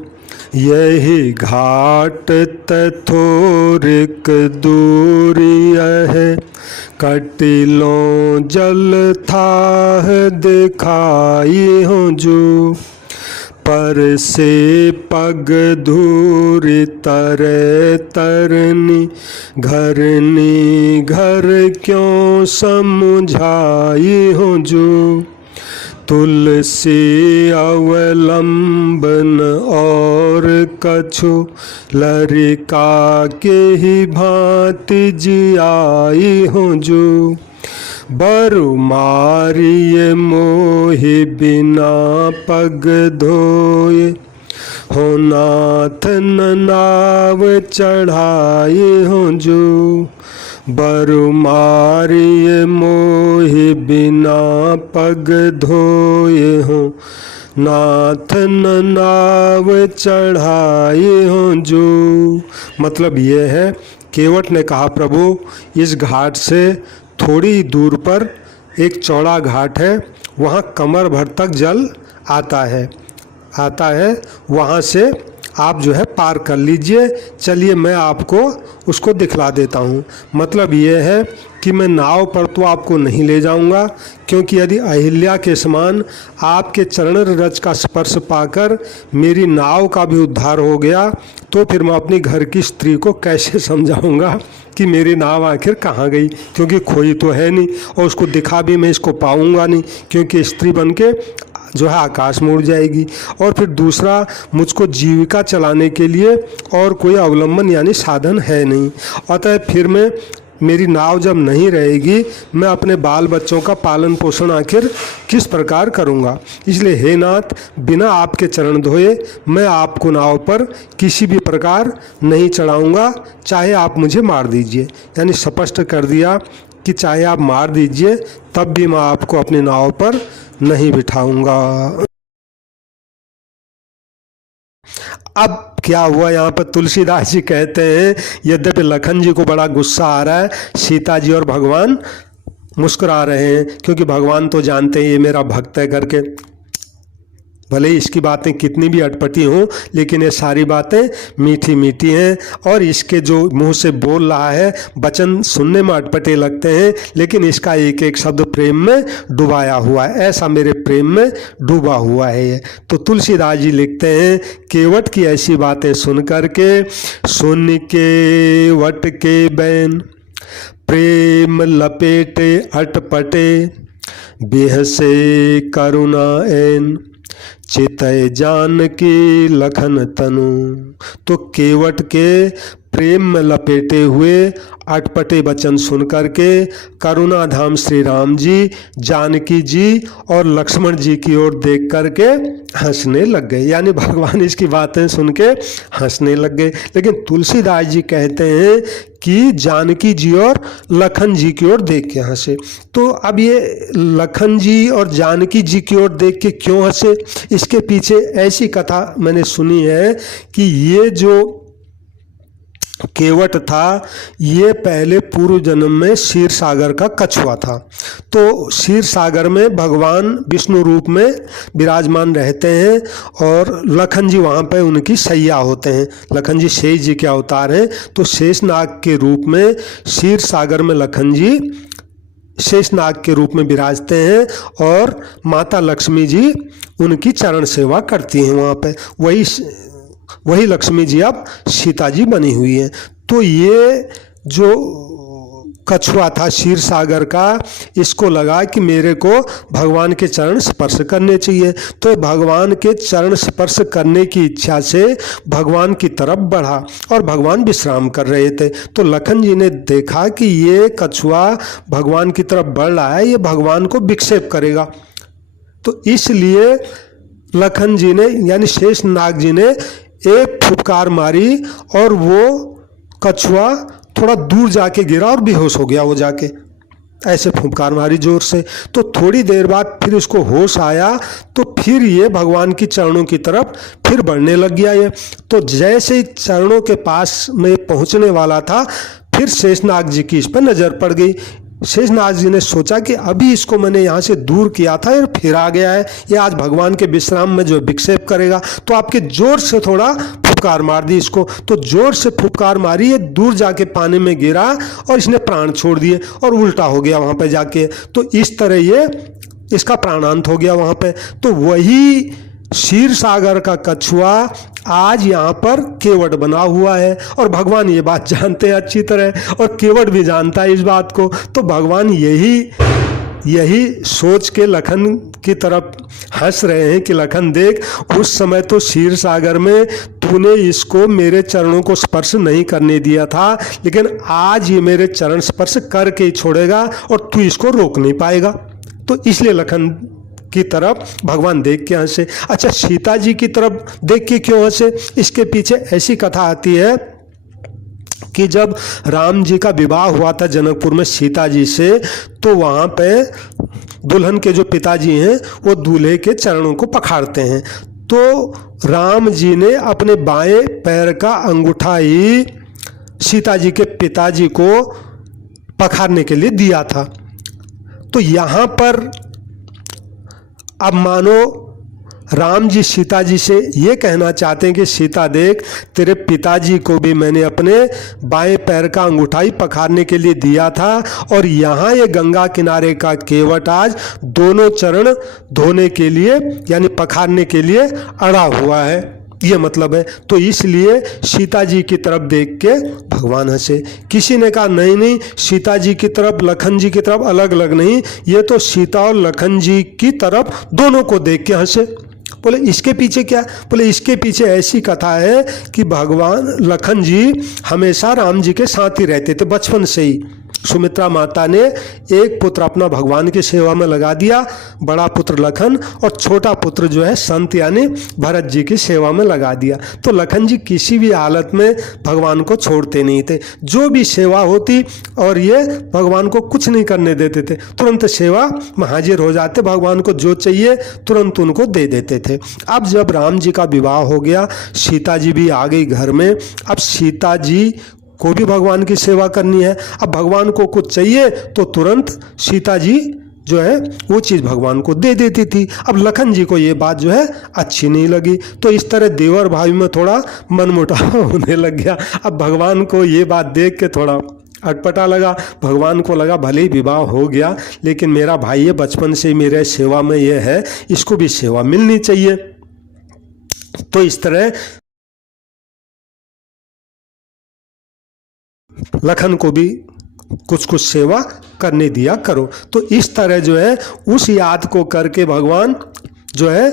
यही घाट तथोरिक दूरी है, कटिलों जल थाह दिखाई हो जो, पर से पग धूरी तरे तरनी, घर क्यों समझाई हो जो, तुलसी अवलंबन और कछु, लरिका के ही भांति जियाई हो जो, बरु मारिये मोहि बिना पग धोए, हो नाथ नाव चढ़ाई हो जो, बरु मारिये मोहि बिना पग धोए, हो नाथ नाव चढ़ाए हो जो। मतलब ये है केवट ने कहा प्रभु इस घाट से थोड़ी दूर पर एक चौड़ा घाट है, वहाँ कमर भर तक जल आता है, वहाँ से आप जो है पार कर लीजिए, चलिए मैं आपको उसको दिखला देता हूँ। मतलब ये है कि मैं नाव पर तो आपको नहीं ले जाऊँगा, क्योंकि यदि अहिल्या के समान आपके चरण रज का स्पर्श पाकर मेरी नाव का भी उद्धार हो गया तो फिर मैं अपनी घर की स्त्री को कैसे समझाऊंगा कि मेरी नाव आखिर कहाँ गई, क्योंकि खोई तो है नहीं और उसको दिखा भी मैं इसको पाऊंगा नहीं, क्योंकि स्त्री बनके जो है आकाश में उड़ जाएगी। और फिर दूसरा, मुझको जीविका चलाने के लिए और कोई अवलंबन यानी साधन है नहीं, अतः फिर मेरी नाव जब नहीं रहेगी मैं अपने बाल बच्चों का पालन पोषण आखिर किस प्रकार करूँगा। इसलिए हे नाथ, बिना आपके चरण धोए मैं आपको नाव पर किसी भी प्रकार नहीं चढ़ाऊँगा, चाहे आप मुझे मार दीजिए। यानी स्पष्ट कर दिया कि चाहे आप मार दीजिए तब भी मैं आपको अपनी नाव पर नहीं बिठाऊंगा। अब क्या हुआ, यहाँ पर तुलसीदास जी कहते हैं यद्यपि लखन जी को बड़ा गुस्सा आ रहा है, सीता जी और भगवान मुस्कुरा रहे हैं, क्योंकि भगवान तो जानते हैं ये मेरा भक्त है करके। भले ही इसकी बातें कितनी भी अटपटी हों, लेकिन ये सारी बातें मीठी मीठी हैं और इसके जो मुंह से बोल रहा है वचन सुनने में अटपटे लगते हैं, लेकिन इसका एक एक शब्द प्रेम में डुबाया हुआ है। ऐसा मेरे प्रेम में डूबा हुआ है ये। तो तुलसीदास जी लिखते हैं केवट की ऐसी बातें सुन करके, सुन के वट के बैन प्रेम लपेटे अटपटे, बेहसे करुणा ऐन चितय जानकी लखन तनु। तो केवट के प्रेम में लपेटे हुए अटपटे वचन सुन करके करुणा धाम श्री राम जी, जानकी जी और लक्ष्मण जी की ओर देख करके हंसने लग गए, यानी भगवान इसकी बातें सुन के हंसने लग गए। लेकिन तुलसीदास जी कहते हैं कि जानकी जी और लखन जी की ओर देख के हंसे। तो अब ये लखन जी और जानकी जी की ओर देख के क्यों हंसे, इसके पीछे ऐसी कथा मैंने सुनी है कि ये जो केवट था ये पहले पूर्व जन्म में क्षीर सागर का कछुआ था। तो क्षीर सागर में भगवान विष्णु रूप में विराजमान रहते हैं और लखन जी वहाँ पे उनकी सैया होते हैं। लखन जी शेष जी के अवतार हैं। तो शेषनाग के रूप में क्षीर सागर में लखन जी शेषनाग के रूप में विराजते हैं और माता लक्ष्मी जी उनकी चरण सेवा करती हैं वहाँ पे। वही लक्ष्मी जी अब सीता जी बनी हुई हैं। तो ये जो कछुआ था क्षीर सागर का, इसको लगा कि मेरे को भगवान के चरण स्पर्श करने चाहिए। तो भगवान के चरण स्पर्श करने की इच्छा से भगवान की तरफ बढ़ा और भगवान विश्राम कर रहे थे। तो लखन जी ने देखा कि ये कछुआ भगवान की तरफ बढ़ रहा है, ये भगवान को विक्षेप करेगा। तो इसलिए लखन जी ने यानी शेषनाग जी ने एक फुफकार मारी और वो कछुआ थोड़ा दूर जाके गिरा और बेहोश हो गया। वो जाके ऐसे फुफकार मारी जोर से। तो थोड़ी देर बाद फिर इसको होश आया तो फिर ये भगवान की चरणों की तरफ फिर बढ़ने लग गया ये। तो जैसे ही चरणों के पास में पहुंचने वाला था फिर शेषनाग जी की इस पर नज़र पड़ गई। शेषनाग जी ने सोचा कि अभी इसको मैंने यहाँ से दूर किया था, ये फिर आ गया है, ये आज भगवान के विश्राम में जो विक्षेप करेगा। तो आपके जोर से थोड़ा फुफकार मार दी इसको। तो जोर से फुफकार मारी, ये दूर जाके पानी में गिरा और इसने प्राण छोड़ दिए और उल्टा हो गया वहाँ पे जाके। तो इस तरह ये इसका प्राणांत हो गया वहाँ पे। तो वही क्षीर सागर का कछुआ आज यहाँ पर केवट बना हुआ है और भगवान ये बात जानते हैं अच्छी तरह और केवट भी जानता है इस बात को। तो भगवान यही सोच के लखन की तरफ हंस रहे हैं कि लखन देख, उस समय तो क्षीर सागर में तूने इसको मेरे चरणों को स्पर्श नहीं करने दिया था, लेकिन आज ये मेरे चरण स्पर्श करके ही छोड़ेगा और तू इसको रोक नहीं पाएगा। तो इसलिए लखन की तरफ भगवान देख के हंसे। अच्छा, सीता जी की तरफ देख के क्यों हंसे, इसके पीछे ऐसी कथा आती है कि जब राम जी का विवाह हुआ था जनकपुर में सीता जी से, तो वहाँ पे दुल्हन के जो पिताजी हैं वो दूल्हे के चरणों को पखाड़ते हैं। तो राम जी ने अपने बाएं पैर का अंगूठा ही सीता जी के पिताजी को पखाड़ने के लिए दिया था। तो यहाँ पर अब मानो राम जी सीता जी से ये कहना चाहते हैं कि सीता देख, तेरे पिताजी को भी मैंने अपने बाएं पैर का अंगूठा ही पखारने के लिए दिया था और यहाँ ये गंगा किनारे का केवट आज दोनों चरण धोने के लिए यानी पखारने के लिए अड़ा हुआ है, ये मतलब है। तो इसलिए सीता जी की तरफ देख के भगवान हंसे। किसी ने कहा नहीं नहीं, सीता जी की तरफ लखन जी की तरफ अलग अलग नहीं, ये तो सीता और लखन जी की तरफ दोनों को देख के हंसे। बोले इसके पीछे क्या? बोले इसके पीछे ऐसी कथा है कि भगवान लखन जी हमेशा राम जी के साथ ही रहते थे बचपन से ही। सुमित्रा माता ने एक पुत्र अपना भगवान की सेवा में लगा दिया, बड़ा पुत्र लखन, और छोटा पुत्र जो है संत यानी भरत जी की सेवा में लगा दिया। तो लखन जी किसी भी हालत में भगवान को छोड़ते नहीं थे, जो भी सेवा होती और ये भगवान को कुछ नहीं करने देते थे, तुरंत सेवा में हाजिर हो जाते, भगवान को जो चाहिए तुरंत उनको दे देते थे। अब जब राम जी का विवाह हो गया, सीता जी भी आ गई घर में, अब सीता जी को भी भगवान की सेवा करनी है। अब भगवान को कुछ चाहिए तो तुरंत सीता जी जो है वो चीज़ भगवान को दे देती थी। अब लखन जी को ये बात जो है अच्छी नहीं लगी, तो इस तरह देवर भाई में थोड़ा मनमुटाव होने लग गया। अब भगवान को ये बात देख के थोड़ा अटपटा लगा। भगवान को लगा भले ही विवाह हो गया लेकिन मेरा भाई ये बचपन से मेरे सेवा में ये है, इसको भी सेवा मिलनी चाहिए। तो इस तरह लखन को भी कुछ कुछ सेवा करने दिया करो। तो इस तरह जो है उस याद को करके भगवान जो है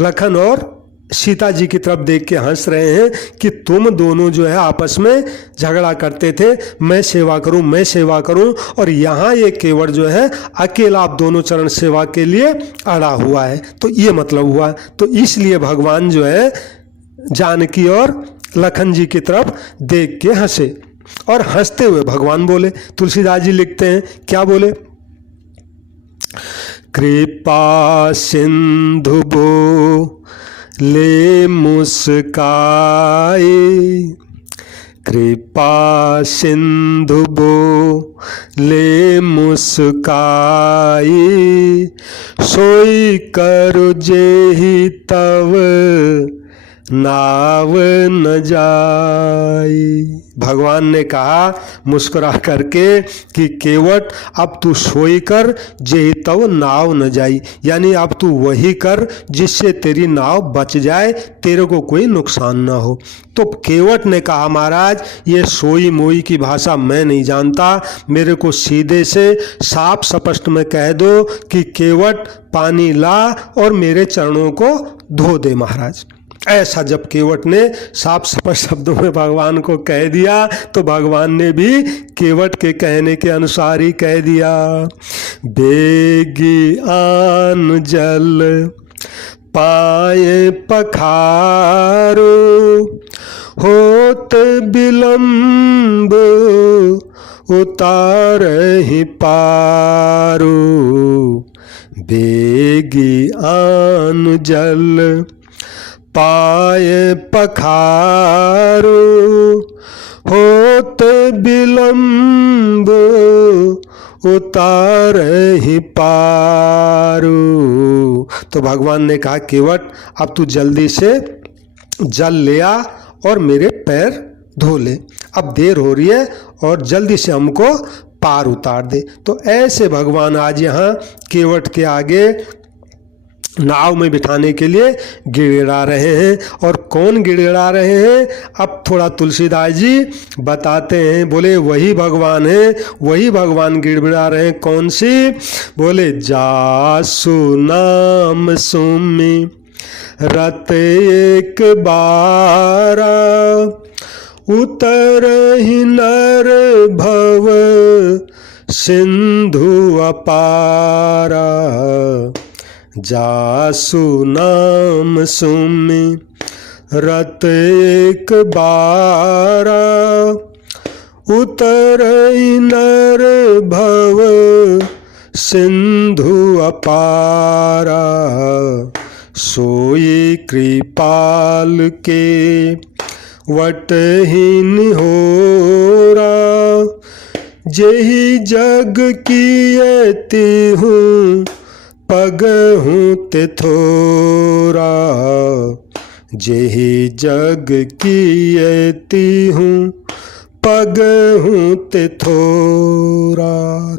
लखन और सीता जी की तरफ देख के हंस रहे हैं कि तुम दोनों जो है आपस में झगड़ा करते थे, मैं सेवा करूं मैं सेवा करूं, और यहाँ ये केवट जो है अकेला आप दोनों चरण सेवा के लिए अड़ा हुआ है। तो ये मतलब हुआ। तो इसलिए भगवान जो है जानकी और लखन जी की तरफ देख के हंसे, और हंसते हुए भगवान बोले। तुलसीदास जी लिखते हैं, क्या बोले? कृपा सिंधु बो ले मुस्काए, कृपा सिंधु बो ले मुस्काए, सोई करो जेहि तव नाव न जाए। भगवान ने कहा मुस्कुरा करके कि केवट अब तू सोई कर जेहि तव नाव न जाई, यानी अब तू वही कर जिससे तेरी नाव बच जाए, तेरे को कोई नुकसान ना हो। तो केवट ने कहा महाराज ये सोई मोई की भाषा मैं नहीं जानता, मेरे को सीधे से साफ स्पष्ट में कह दो कि केवट पानी ला और मेरे चरणों को धो दे महाराज। ऐसा जब केवट ने साफ स्पष्ट शब्दों में भगवान को कह दिया तो भगवान ने भी केवट के कहने के अनुसार ही कह दिया। बेगी आन जल पाए पखारो, होत विलंब उतारहि पारो, बेगी आन जल पाए पखारो, होत विलंब उतारहि पारो। तो भगवान ने कहा केवट अब तू जल्दी से जल ले आ और मेरे पैर धो ले, अब देर हो रही है और जल्दी से हमको पार उतार दे। तो ऐसे भगवान आज यहाँ केवट के आगे नाव में बिठाने के लिए गिड़गिड़ा रहे हैं। और कौन गिड़गिड़ा रहे हैं अब थोड़ा तुलसीदास जी बताते हैं। बोले वही भगवान है, वही भगवान गिड़गिड़ा रहे हैं। कौन सी? बोले जासु नाम सुमि रत एक बारा, उतरहि नर भव सिंधु अपारा, जासु नाम सुमि रत एक बारा, उतरहि नर भव सिंधु अपारा, सोई कृपाल के वटहीन होरा, जेहि जग कियति हूँ पग हूँ ते थोरा, जेहि जग कियति हूँ पग हूँ ते थोरा।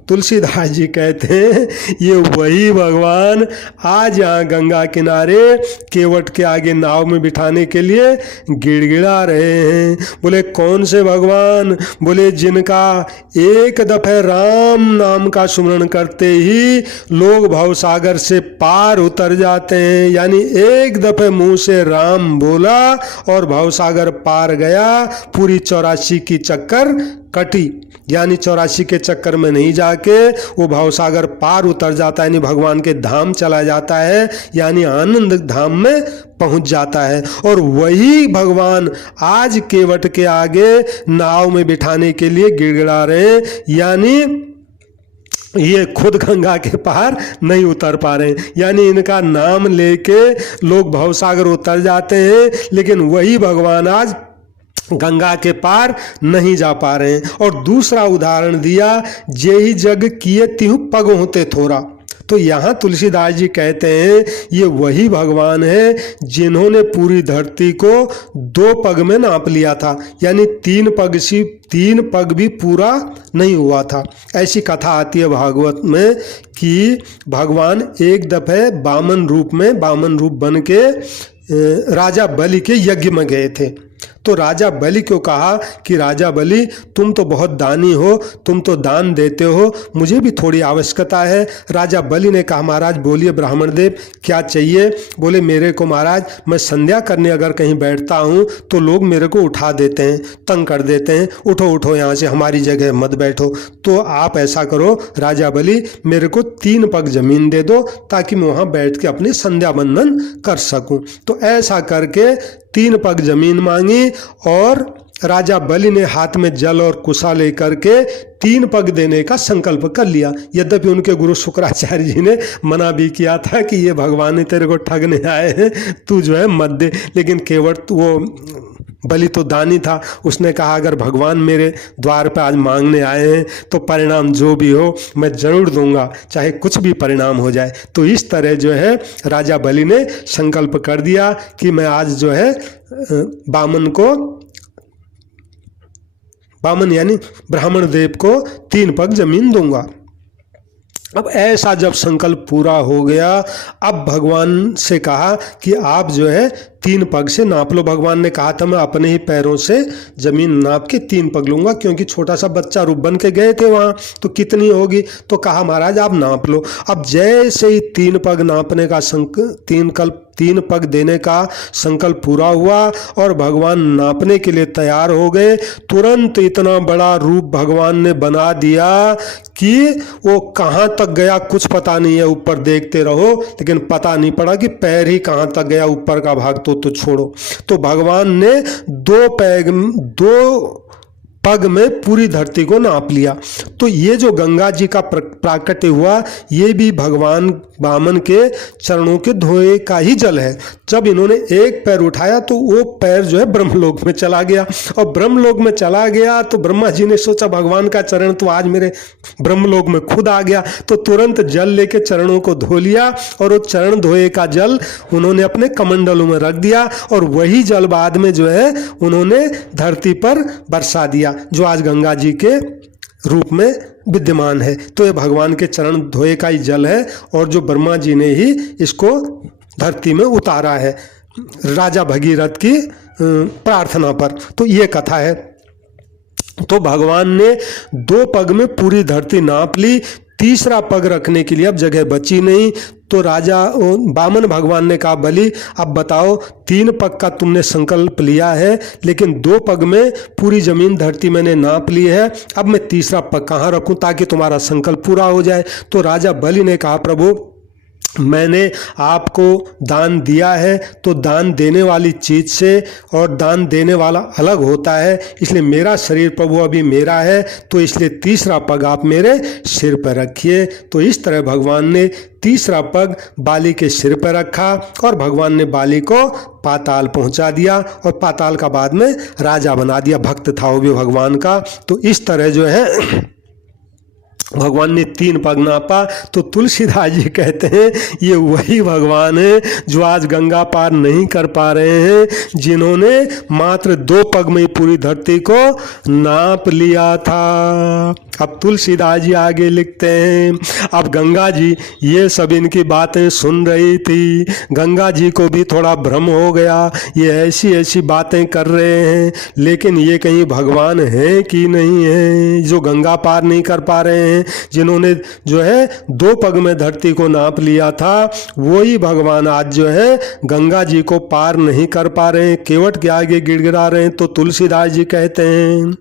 तुलसीदास जी कहते हैं ये वही भगवान आज यहाँ गंगा किनारे केवट के आगे नाव में बिठाने के लिए गिड़गिड़ा रहे हैं। बोले कौन से भगवान? बोले जिनका एक दफे राम नाम का सुमरण करते ही लोग भवसागर से पार उतर जाते हैं, यानी एक दफे मुंह से राम बोला और भवसागर पार गया, पूरी 84 की चक्कर कटी, यानी 84 के चक्कर में नहीं जाके वो भवसागर पार उतर जाता है, यानी भगवान के धाम चला जाता है, यानी आनंद धाम में पहुंच जाता है। और वही भगवान आज केवट के आगे नाव में बिठाने के लिए गिड़गिड़ा रहे हैं, यानी ये खुद गंगा के पार नहीं उतर पा रहे हैं, यानी इनका नाम लेके लोग भवसागर उतर जाते हैं, लेकिन वही भगवान आज गंगा के पार नहीं जा पा रहे हैं। और दूसरा उदाहरण दिया, जेहि जग कियति हूँ पग होते थोरा। तो यहाँ तुलसीदास जी कहते हैं ये वही भगवान है जिन्होंने पूरी धरती को 2 पग में नाप लिया था, यानी 3 पग भी पूरा नहीं हुआ था। ऐसी कथा आती है भागवत में कि भगवान एक दफे बामन रूप बन के राजा बलि के यज्ञ में गए थे। तो राजा बलि को कहा कि राजा बलि, तुम तो बहुत दानी हो, तुम तो दान देते हो, मुझे भी थोड़ी आवश्यकता है। राजा बलि ने कहा, महाराज बोलिए ब्राह्मण देव, क्या चाहिए? बोले, मेरे को महाराज, मैं संध्या करने अगर कहीं बैठता हूँ तो लोग मेरे को उठा देते हैं, तंग कर देते हैं, उठो उठो यहाँ से, हमारी जगह मत बैठो। तो आप ऐसा करो राजा बलि, मेरे को 3 पग जमीन दे दो ताकि मैं वहाँ बैठ के अपनी संध्या बंदन कर सकूँ। तो ऐसा करके 3 पग जमीन मांगी और राजा बलि ने हाथ में जल और कुशा लेकर के 3 पग देने का संकल्प कर लिया। यद्यपि उनके गुरु शुक्राचार्य जी ने मना भी किया था कि ये भगवान ही तेरे को ठगने आए हैं, तू जो है मत दे, लेकिन केवट वो बलि तो दानी था, उसने कहा अगर भगवान मेरे द्वार पर आज मांगने आए हैं तो परिणाम जो भी हो मैं जरूर दूंगा, चाहे कुछ भी परिणाम हो जाए। तो इस तरह जो है राजा बलि ने संकल्प कर दिया कि मैं आज जो है बामन यानी ब्राह्मण देव को 3 पग जमीन दूंगा। अब ऐसा जब संकल्प पूरा हो गया, अब भगवान से कहा कि आप जो है 3 पग से नाप लो। भगवान ने कहा था मैं अपने ही पैरों से जमीन नाप के 3 पग लूंगा, क्योंकि छोटा सा बच्चा रूप बन के गए थे वहाँ, तो कितनी होगी? तो कहा महाराज आप नाप लो। अब जैसे ही 3 पग नापने का 3 पग देने का संकल्प पूरा हुआ और भगवान नापने के लिए तैयार हो गए, तुरंत इतना बड़ा रूप भगवान ने बना दिया कि वो कहाँ तक गया कुछ पता नहीं है। ऊपर देखते रहो लेकिन पता नहीं पड़ा कि पैर ही कहाँ तक गया, ऊपर का भाग तो छोड़ो। तो भगवान ने 2 पग में पूरी धरती को नाप लिया। तो ये जो गंगा जी का प्राकट्य हुआ, ये भी भगवान वामन के चरणों के धोए का ही जल है। जब इन्होंने एक पैर उठाया तो वो पैर जो है ब्रह्मलोक में चला गया, और ब्रह्मलोक में चला गया तो ब्रह्मा जी ने सोचा भगवान का चरण तो आज मेरे ब्रह्मलोक में खुद आ गया, तो तुरंत जल लेके चरणों को धो लिया और वो चरण धोए का जल उन्होंने अपने कमंडलों में रख दिया, और वही जल बाद में जो है उन्होंने धरती पर बरसा दिया, जो आज गंगा जी के रूप में विद्यमान है। तो ये भगवान के चरण धोए का ही जल है, और जो ब्रह्मा जी ने ही इसको धरती में उतारा है राजा भगीरथ की प्रार्थना पर। तो ये कथा है। तो भगवान ने 2 पग में पूरी धरती नाप ली, तीसरा पग रखने के लिए अब जगह बची नहीं। तो राजा वामन भगवान ने कहा बलि अब बताओ, 3 पग का तुमने संकल्प लिया है, लेकिन 2 पग में पूरी जमीन धरती मैंने नाप ली है, अब मैं तीसरा पग कहाँ रखूं ताकि तुम्हारा संकल्प पूरा हो जाए? तो राजा बलि ने कहा प्रभु, मैंने आपको दान दिया है, तो दान देने वाली चीज से और दान देने वाला अलग होता है, इसलिए मेरा शरीर प्रभु अभी मेरा है, तो इसलिए तीसरा पग आप मेरे सिर पर रखिए। तो इस तरह भगवान ने तीसरा पग बाली के सिर पर रखा और भगवान ने बाली को पाताल पहुंचा दिया, और पाताल का बाद में राजा बना दिया। भक्त था वो भी भगवान का। तो इस तरह जो है भगवान ने 3 पग नापा। तो तुलसीदास जी कहते हैं ये वही भगवान है जो आज गंगा पार नहीं कर पा रहे हैं, जिन्होंने मात्र 2 पग में पूरी धरती को नाप लिया था। अब तुलसीदास जी आगे लिखते हैं, अब गंगा जी ये सब इनकी बातें सुन रही थी, गंगा जी को भी थोड़ा भ्रम हो गया, ये ऐसी ऐसी बातें कर रहे हैं, लेकिन ये कहीं भगवान है कि नहीं है जो गंगा पार नहीं कर पा रहे हैं। जिन्होंने जो है 2 पग में धरती को नाप लिया था, वही भगवान आज जो है गंगा जी को पार नहीं कर पा रहे हैं, केवट के आगे गिड़गिड़ा रहे हैं। तो तुलसीदास जी कहते हैं,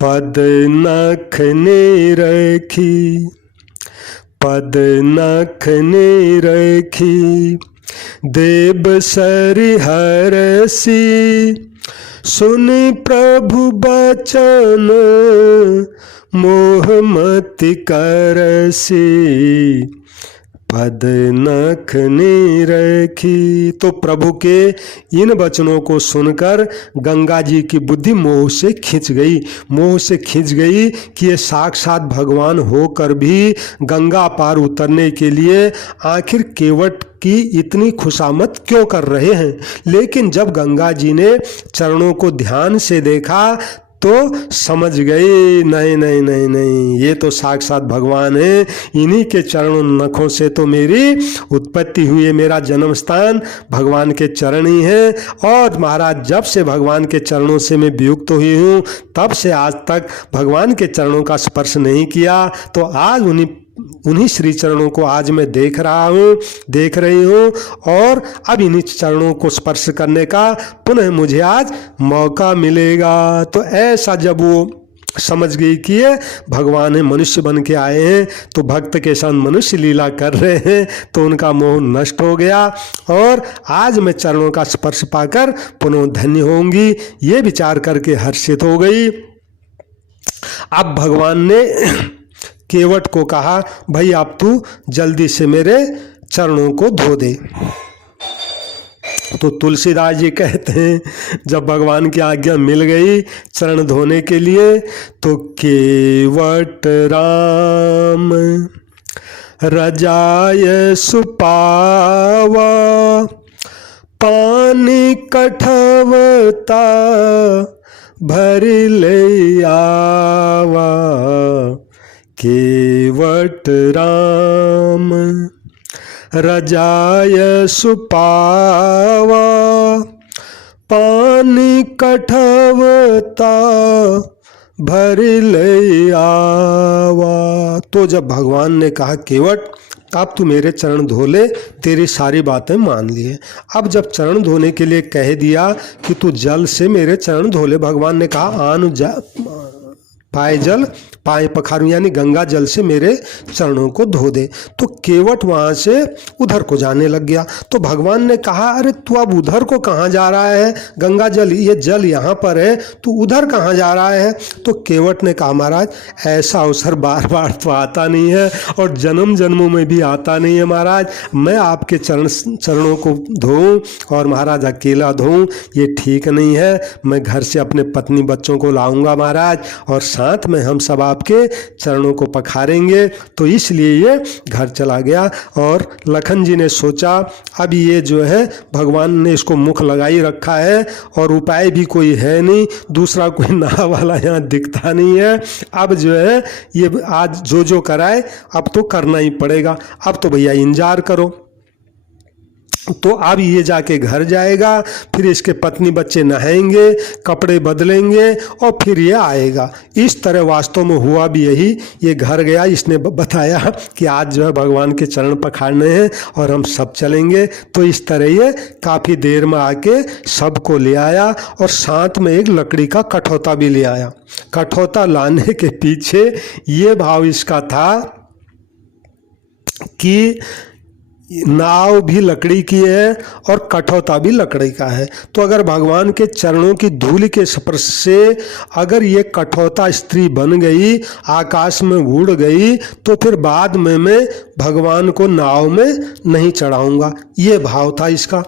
पद नख ने रखी, पद नख ने रखी, देव सरि हरसी, सुन प्रभु बचन, मोह मत करसी, पद नख ने रखी। तो प्रभु के इन वचनों को सुनकर गंगा जी की बुद्धि मोह से खिंच गई, मोह से खिंच गई कि ये साक्षात भगवान होकर भी गंगा पार उतरने के लिए आखिर केवट की इतनी खुशामद क्यों कर रहे हैं। लेकिन जब गंगा जी ने चरणों को ध्यान से देखा तो समझ गई नहीं नहीं नहीं नहीं, ये तो साक्षात भगवान है, इन्हीं के चरणों नखों से तो मेरी उत्पत्ति हुई है, मेरा जन्म स्थान भगवान के चरण ही है। और महाराज जब से भगवान के चरणों से मैं वियुक्त हुई हूँ तब से आज तक भगवान के चरणों का स्पर्श नहीं किया। तो आज उन्हीं श्री चरणों को आज मैं देख रहा हूँ, देख रही हूँ, और अब इन्हीं चरणों को स्पर्श करने का पुनः मुझे आज मौका मिलेगा। तो ऐसा जब वो समझ गई कि ये भगवान है, मनुष्य बन के आए हैं, तो भक्त के साथ मनुष्य लीला कर रहे हैं, तो उनका मोह नष्ट हो गया और आज मैं चरणों का स्पर्श पाकर पुनः धन्य होंगी, ये विचार करके हर्षित हो गई। अब भगवान ने केवट को कहा, भाई अब तू जल्दी से मेरे चरणों को धो दे। तो तुलसीदास जी कहते हैं जब भगवान की आज्ञा मिल गई चरण धोने के लिए, तो केवट राम रजाय सुपावा, पानी कठवता भर ले आवा। केवट राम रजाय सुपावा, पानी कठवता भर ले आवा। तो जब भगवान ने कहा केवट अब तू मेरे चरण धो ले, तेरी सारी बातें मान लिए। अब जब चरण धोने के लिए कह दिया कि तू जल से मेरे चरण धो ले, भगवान ने कहा आन पाए जल पाए पखारूं, यानी गंगा जल से मेरे चरणों को धो दे। तो केवट वहाँ से उधर को जाने लग गया। तो भगवान ने कहा अरे तू अब उधर को कहाँ जा रहा है, गंगा जल ये जल यहाँ पर है, तू उधर कहाँ जा रहा है। तो केवट ने कहा महाराज ऐसा अवसर बार बार तो आता नहीं है और जन्म जन्मों में भी आता नहीं है महाराज, मैं आपके चरणों को धोऊं और महाराज अकेला धोऊं ये ठीक नहीं है। मैं घर से अपने पत्नी बच्चों को लाऊंगा महाराज और साथ में हम सब आपके चरणों को पखारेंगे। तो इसलिए ये घर चला गया। और लखन जी ने सोचा अब ये जो है भगवान ने इसको मुख लगा ही रखा है और उपाय भी कोई है नहीं, दूसरा कोई नहा वाला यहाँ दिखता नहीं है। अब जो है ये आज जो कराए अब तो करना ही पड़ेगा, अब तो भैया इंतजार करो। तो अब ये जाके घर जाएगा, फिर इसके पत्नी बच्चे नहाएंगे, कपड़े बदलेंगे और फिर ये आएगा। इस तरह वास्तव में हुआ भी यही। ये घर गया, इसने बताया कि आज जो है भगवान के चरण पखारने हैं और हम सब चलेंगे। तो इस तरह ये काफ़ी देर में आके सबको ले आया और साथ में एक लकड़ी का कठौता भी ले आया। कठौता लाने के पीछे ये भाव इसका था कि नाव भी लकड़ी की है और कठौता भी लकड़ी का है। तो अगर भगवान के चरणों की धूल के स्पर्श से अगर ये कठौता स्त्री बन गई, आकाश में उड़ गई, तो फिर बाद में मैं भगवान को नाव में नहीं चढ़ाऊंगा, ये भाव था इसका।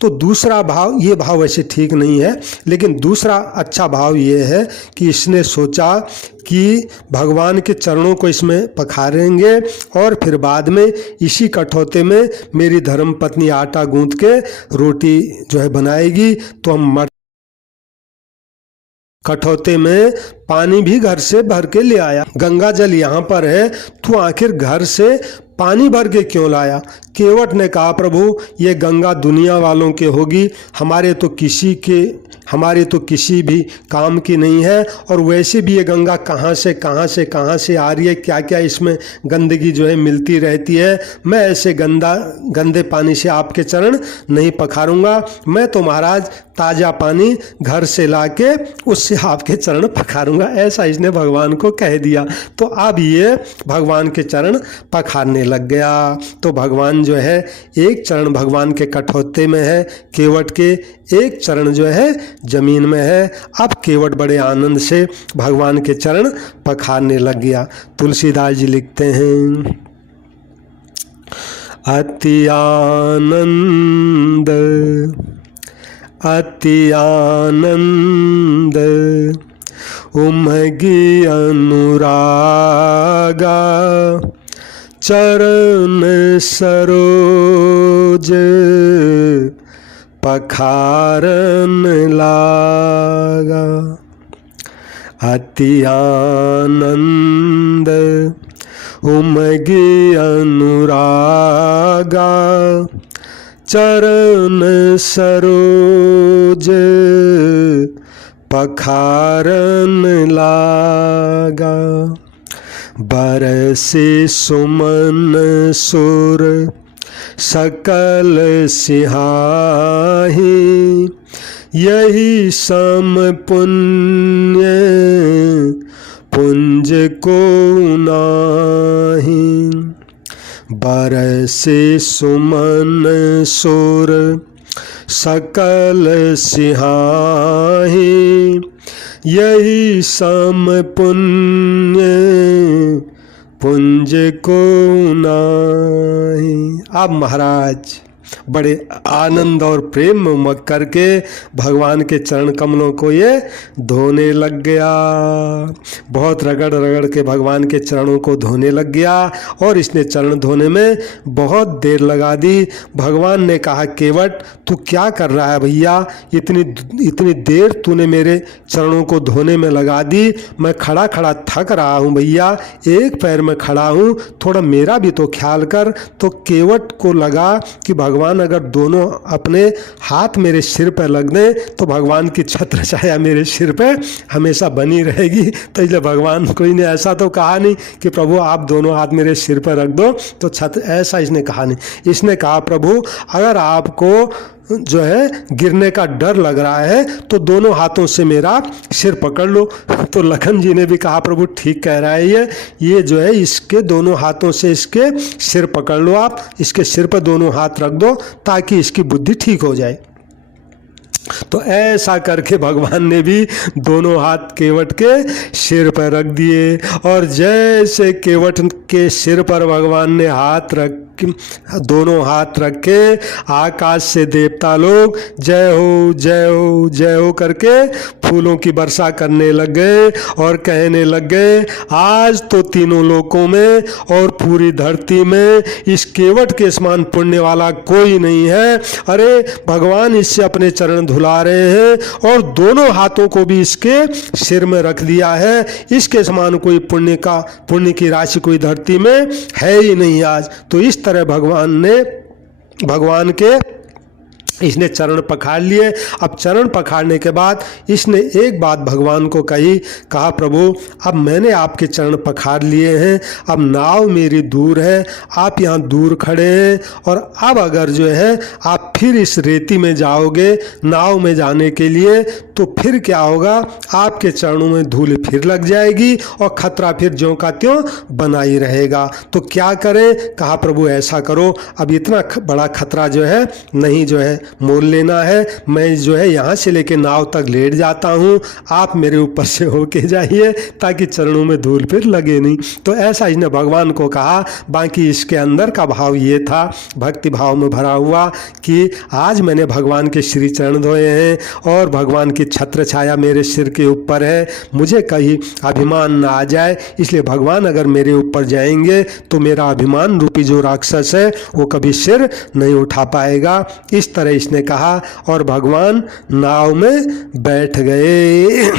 तो दूसरा भाव, ये भाव वैसे ठीक नहीं है, लेकिन दूसरा अच्छा भाव ये है कि इसने सोचा कि भगवान के चरणों को इसमें पखारेंगे और फिर बाद में इसी कठौते में मेरी धर्म पत्नी आटा गूंथ के रोटी जो है बनाएगी। तो हम कठौते में पानी भी घर से भर के ले आया। गंगा जल यहाँ पर है, तो आखिर घर से पानी भर के क्यों लाया। केवट ने कहा प्रभु ये गंगा दुनिया वालों के होगी, हमारे तो किसी भी काम की नहीं है। और वैसे भी ये गंगा कहाँ से आ रही है, क्या क्या इसमें गंदगी जो है मिलती रहती है। मैं ऐसे गंदे पानी से आपके चरण नहीं पखारूंगा, मैं तो महाराज ताज़ा पानी घर से लाके उससे आपके चरण पखारूंगा। ऐसा इसने भगवान को कह दिया। तो अब ये भगवान के चरण पखारने लग गया। तो भगवान जो है एक चरण भगवान के कठौते में है, केवट के एक चरण जो है जमीन में है। अब केवट बड़े आनंद से भगवान के चरण पखारने लग गया। तुलसीदास जी लिखते हैं अति आनंद उमगी अनुरागा, चरण सरोज पखारन लागा। अति आनंद उमगी अनुरागा, चरण सरोज पखारन लागा। बरसे सुमन सुर सकल सिहाही, यही सम पुण्य पुंज को नाही। बरसे सुमन सुर सकल सिहाही, यही सम पुण्य पुंज को नाही। अब महाराज बड़े आनंद और प्रेम में उमग करके भगवान के चरण कमलों को ये धोने लग गया। बहुत रगड़ रगड़ के भगवान के चरणों को धोने लग गया और इसने चरण धोने में बहुत देर लगा दी। भगवान ने कहा, केवट तू क्या कर रहा है भैया, इतनी देर तूने मेरे चरणों को धोने में लगा दी। मैं खड़ा खड़ा थक रहा हूँ भैया, एक पैर में खड़ा हूँ, थोड़ा मेरा भी तो ख्याल कर। तो केवट को लगा कि भगवान अगर दोनों अपने हाथ मेरे सिर पर लग दें तो भगवान की छत्र छाया मेरे सिर पे हमेशा बनी रहेगी। तो इसलिए भगवान कोई ने ऐसा तो कहा नहीं कि प्रभु आप दोनों हाथ मेरे सिर पर रख दो तो छत्र, ऐसा इसने कहा नहीं। इसने कहा प्रभु अगर आपको जो है गिरने का डर लग रहा है तो दोनों हाथों से मेरा सिर पकड़ लो। तो लखन जी ने भी कहा प्रभु ठीक कह रहा है ये जो है इसके दोनों हाथों से इसके सिर पकड़ लो, आप इसके सिर पर दोनों हाथ रख दो ताकि इसकी बुद्धि ठीक हो जाए। तो ऐसा करके भगवान ने भी दोनों हाथ केवट के सिर पर रख दिए और जैसे केवट के सिर पर भगवान ने दोनों हाथ रख के आकाश से देवता लोग जय हो जय हो जय हो करके फूलों की वर्षा करने लग गए और कहने लग गए आज तो तीनों लोकों में और पूरी धरती में इस केवट के समान पुण्य वाला कोई नहीं है। अरे भगवान इससे अपने चरण धुला रहे हैं और दोनों हाथों को भी इसके सिर में रख दिया है। इसके समान कोई पुण्य की राशि कोई धरती में है ही नहीं आज। तो इस तरह भगवान के इसने चरण पखाड़ लिए। अब चरण पखाड़ने के बाद इसने एक बात भगवान को कहा प्रभु अब मैंने आपके चरण पखाड़ लिए हैं, अब नाव मेरी दूर है, आप यहाँ दूर खड़े हैं और अब अगर जो है आप फिर इस रेती में जाओगे नाव में जाने के लिए तो फिर क्या होगा, आपके चरणों में धूल फिर लग जाएगी और खतरा फिर ज्यों का त्यों बना ही रहेगा। तो क्या करें? कहा प्रभु ऐसा करो अब इतना बड़ा खतरा जो है नहीं जो है मोल लेना है, मैं जो है यहाँ से लेके नाव तक लेट जाता हूँ, आप मेरे ऊपर से होके जाइए ताकि चरणों में धूल फिर लगे नहीं। तो ऐसा इसने भगवान को कहा। बाकी इसके अंदर का भाव ये था, भक्ति भाव में भरा हुआ, कि आज मैंने भगवान के श्री चरण धोए हैं और भगवान की छत्र छाया मेरे सिर के ऊपर है, मुझे कहीं अभिमान ना आ जाए, इसलिए भगवान अगर मेरे ऊपर जाएंगे तो मेरा अभिमान रूपी जो राक्षस है वो कभी सिर नहीं उठा पाएगा। इस तरह इसने कहा और भगवान नाव में बैठ गए।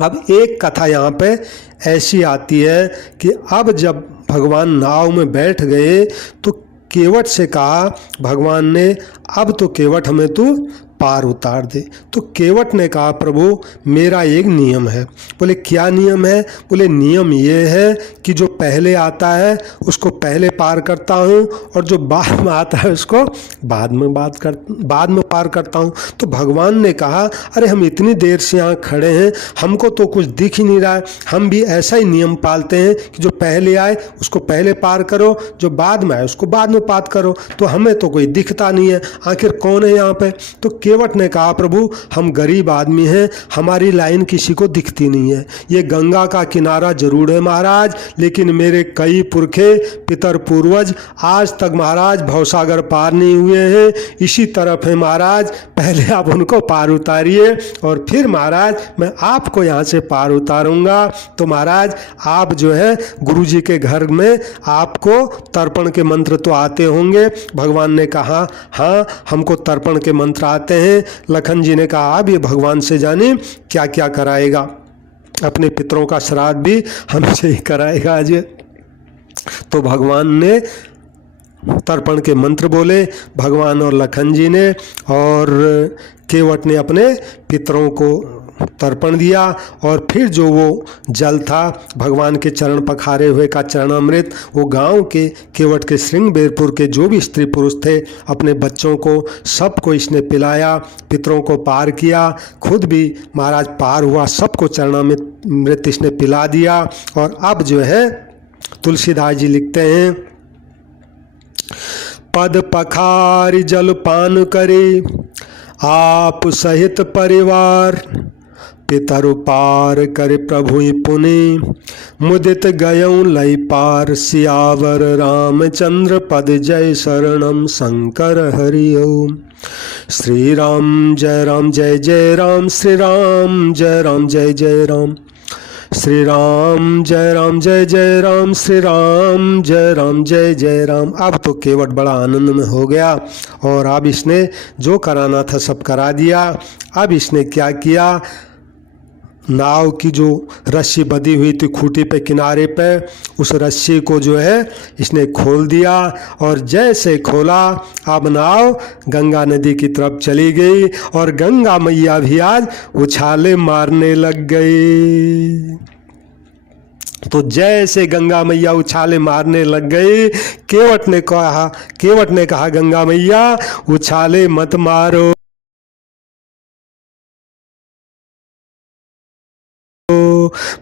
अब एक कथा यहाँ पे ऐसी आती है कि अब जब भगवान नाव में बैठ गए तो केवट से कहा भगवान ने अब तो केवट हमें तू पार उतार दे। तो केवट ने कहा प्रभु मेरा एक नियम है। बोले क्या नियम है? बोले नियम ये है कि जो पहले आता है उसको पहले पार करता हूँ और जो बाद में आता है उसको बाद में पार करता हूँ। तो भगवान ने कहा अरे हम इतनी देर से यहाँ खड़े हैं, हमको तो कुछ दिख ही नहीं रहा है, हम भी ऐसा ही नियम पालते हैं कि जो पहले आए उसको पहले पार करो, जो बाद में आए उसको बाद में पार करो, तो हमें तो कोई दिखता नहीं है, आखिर कौन है यहाँ पे? तो केवट ने कहा प्रभु हम गरीब आदमी हैं, हमारी लाइन किसी को दिखती नहीं है, ये गंगा का किनारा जरूर है महाराज, लेकिन लेकिन मेरे कई पुरखे पितर पूर्वज आज तक महाराज भवसागर पार नहीं हुए हैं। इसी तरफ है महाराज, पहले आप उनको पार उतारिए और फिर महाराज मैं आपको यहाँ से पार उतारूंगा। तो महाराज आप जो है गुरु जी के घर में आपको तर्पण के मंत्र तो आते होंगे। भगवान ने कहा हाँ हमको तर्पण के मंत्र आते हैं। लखन जी ने कहा अब ये भगवान से जाने क्या क्या कराएगा, अपने पितरों का श्राद्ध भी हमसे ही कराएगा आज। तो भगवान ने तर्पण के मंत्र बोले, भगवान और लखन जी ने, और केवट ने अपने पितरों को तर्पण दिया। और फिर जो वो जल था भगवान के चरण पखारे हुए का चरणामृत, वो गांव के केवट के श्रृंगबेरपुर के जो भी स्त्री पुरुष थे अपने बच्चों को सबको इसने पिलाया, पितरों को पार किया, खुद भी महाराज पार हुआ, सबको चरणामृत इसने पिला दिया। और अब जो है तुलसीदास जी लिखते हैं, पद पखार जल पान करे आप सहित परिवार, पितर पार कर प्रभु पुनि मुदित गयऊँ लय पार, सियावर रामचंद्र पद जय शरणम शंकर हरि ओम। श्री राम जय राम जय जय राम, श्री राम जय राम जय जय राम, श्री राम जय राम जय जय राम, श्री राम जय राम जय जय राम। अब तो केवट बड़ा आनंद में हो गया और अब इसने जो कराना था सब करा दिया। अब इसने क्या किया, नाव की जो रस्सी बंधी हुई थी खूंटी पे किनारे पे, उस रस्सी को जो है इसने खोल दिया और जैसे खोला अब नाव गंगा नदी की तरफ चली गई और गंगा मैया भी आज उछाले मारने लग गई। तो जैसे गंगा मैया उछाले मारने लग गई, केवट ने कहा गंगा मैया उछाले मत मारो,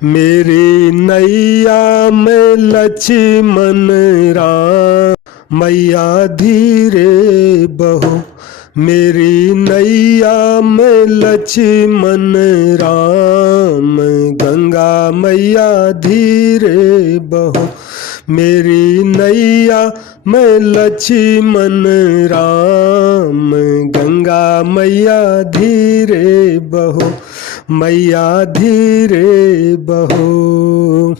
मेरी नैया में लक्ष्मण राम, मैया धीरे बहो, मेरी नैया में लक्ष्मण राम, गंगा मैया धीरे बहो, मेरी नैया में लक्ष्मण राम, गंगा मैया धीरे बहो, मैया धीरे बहो।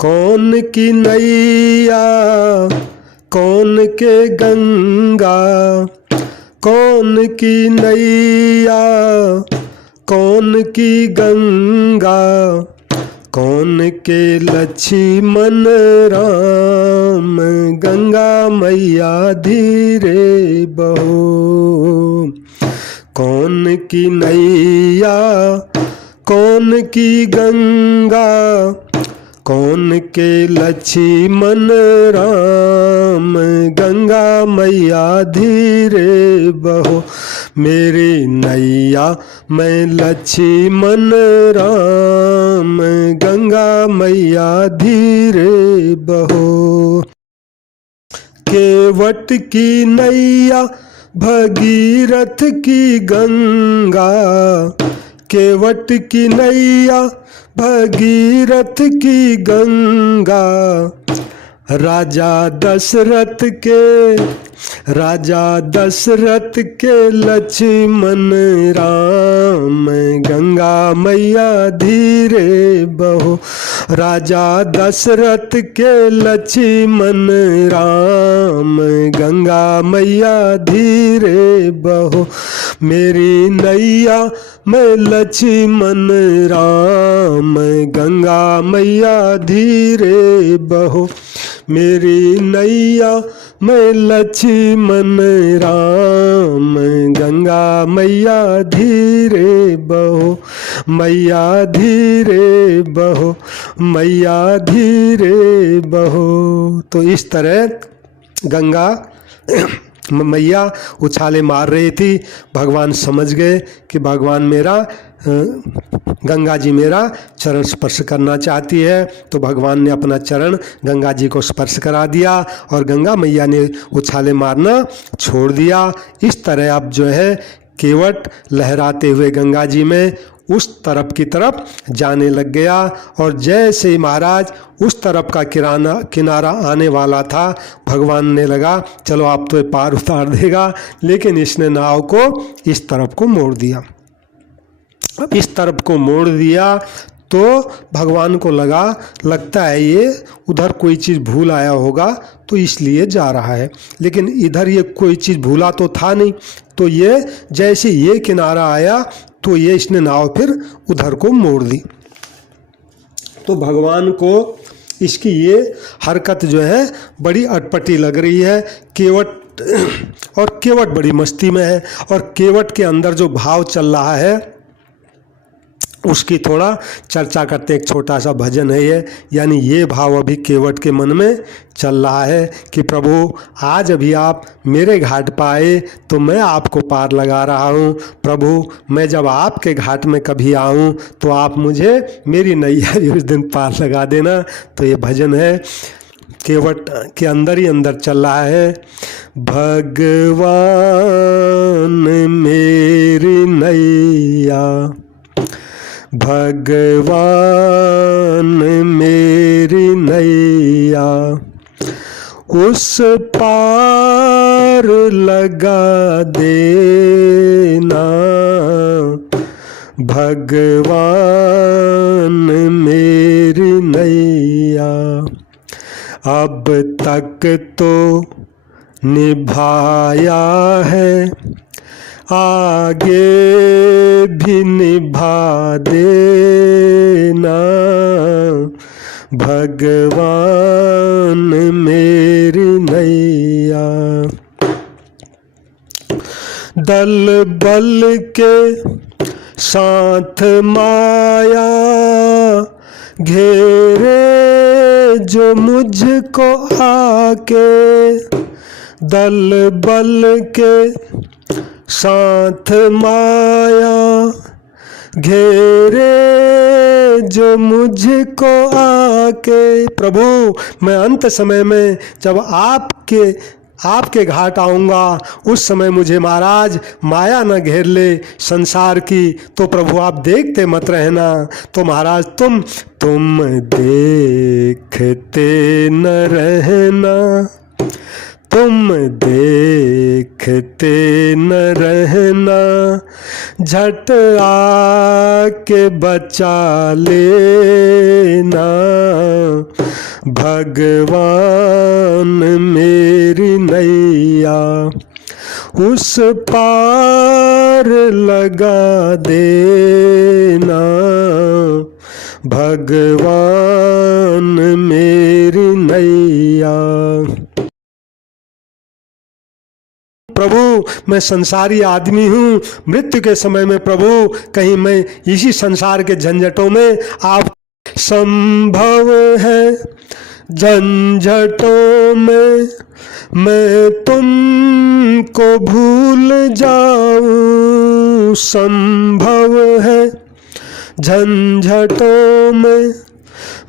कौन की नैया कौन के गंगा, कौन की नैया कौन की गंगा, कौन के लक्ष्मण राम, गंगा मैया धीरे बहो। कौन की नैया कौन की गंगा, कौन के लक्ष्मण राम, गंगा मैया धीरे बहो, मेरी नैया में लक्ष्मण राम, गंगा मैया धीरे बहो। केवट की नैया भगीरथ की गंगा, केवट की नैया भगीरथ की गंगा, राजा दशरथ के लक्ष्मण राम, गंगा मैया धीरे बहो, राजा दशरथ के लक्ष्मण राम, गंगा मैया धीरे बहो, मेरी नैया में लक्ष्मण राम, गंगा मैया धीरे बहो, मेरी नैया में लक्ष्मण राम, गंगा मैया धीरे बहो, मैया धीरे बहो, मैया धीरे बहो। तो इस तरह गंगा मैया उछाले मार रही थी। भगवान समझ गए कि भगवान मेरा गंगा जी मेरा चरण स्पर्श करना चाहती है, तो भगवान ने अपना चरण गंगा जी को स्पर्श करा दिया और गंगा मैया ने उछाले मारना छोड़ दिया। इस तरह अब जो है केवट लहराते हुए गंगा जी में उस तरफ की तरफ जाने लग गया। और जैसे ही महाराज उस तरफ का किनारा आने वाला था, भगवान ने लगा चलो आप तो पार उतार देगा, लेकिन इसने नाव को इस तरफ को मोड़ दिया। अब इस तरफ को मोड़ दिया तो भगवान को लगता है ये उधर कोई चीज़ भूल आया होगा तो इसलिए जा रहा है, लेकिन इधर ये कोई चीज़ भूला तो था नहीं। तो ये जैसे ये किनारा आया तो ये इसने नाव फिर उधर को मोड़ दी। तो भगवान को इसकी ये हरकत जो है बड़ी अटपटी लग रही है। केवट बड़ी मस्ती में है, और केवट के अंदर जो भाव चल रहा है उसकी थोड़ा चर्चा करते। एक छोटा सा भजन है ये, यानी ये भाव अभी केवट के मन में चल रहा है कि प्रभु आज अभी आप मेरे घाट पर आए तो मैं आपको पार लगा रहा हूँ। प्रभु मैं जब आपके घाट में कभी आऊँ तो आप मुझे मेरी नैया भी उस दिन पार लगा देना। तो ये भजन है, केवट के अंदर ही अंदर चल रहा है। भगवान मेरी नैया, भगवान मेरी नैया, उस पार लगा देना। भगवान मेरी नैया, अब तक तो निभाया है, आगे भी निभा देना। भगवान मेरी नैया, दल बल के साथ माया घेरे जो मुझको आके, दल बल के साथ माया घेरे जो मुझको आके। प्रभु मैं अंत समय में जब आपके घाट आऊँगा उस समय मुझे महाराज माया न घेर ले संसार की, तो प्रभु आप देखते मत रहना। तो महाराज तुम देखते न रहना, तुम देखते न रहना, झट आके बचा लेना। भगवान मेरी नैया, उस पार लगा देना। भगवान मेरी नैया, प्रभु मैं संसारी आदमी हूँ, मृत्यु के समय में प्रभु कहीं मैं इसी संसार के झंझटों में आप संभव है झंझटों में मैं तुमको भूल जाऊं। संभव है झंझटों में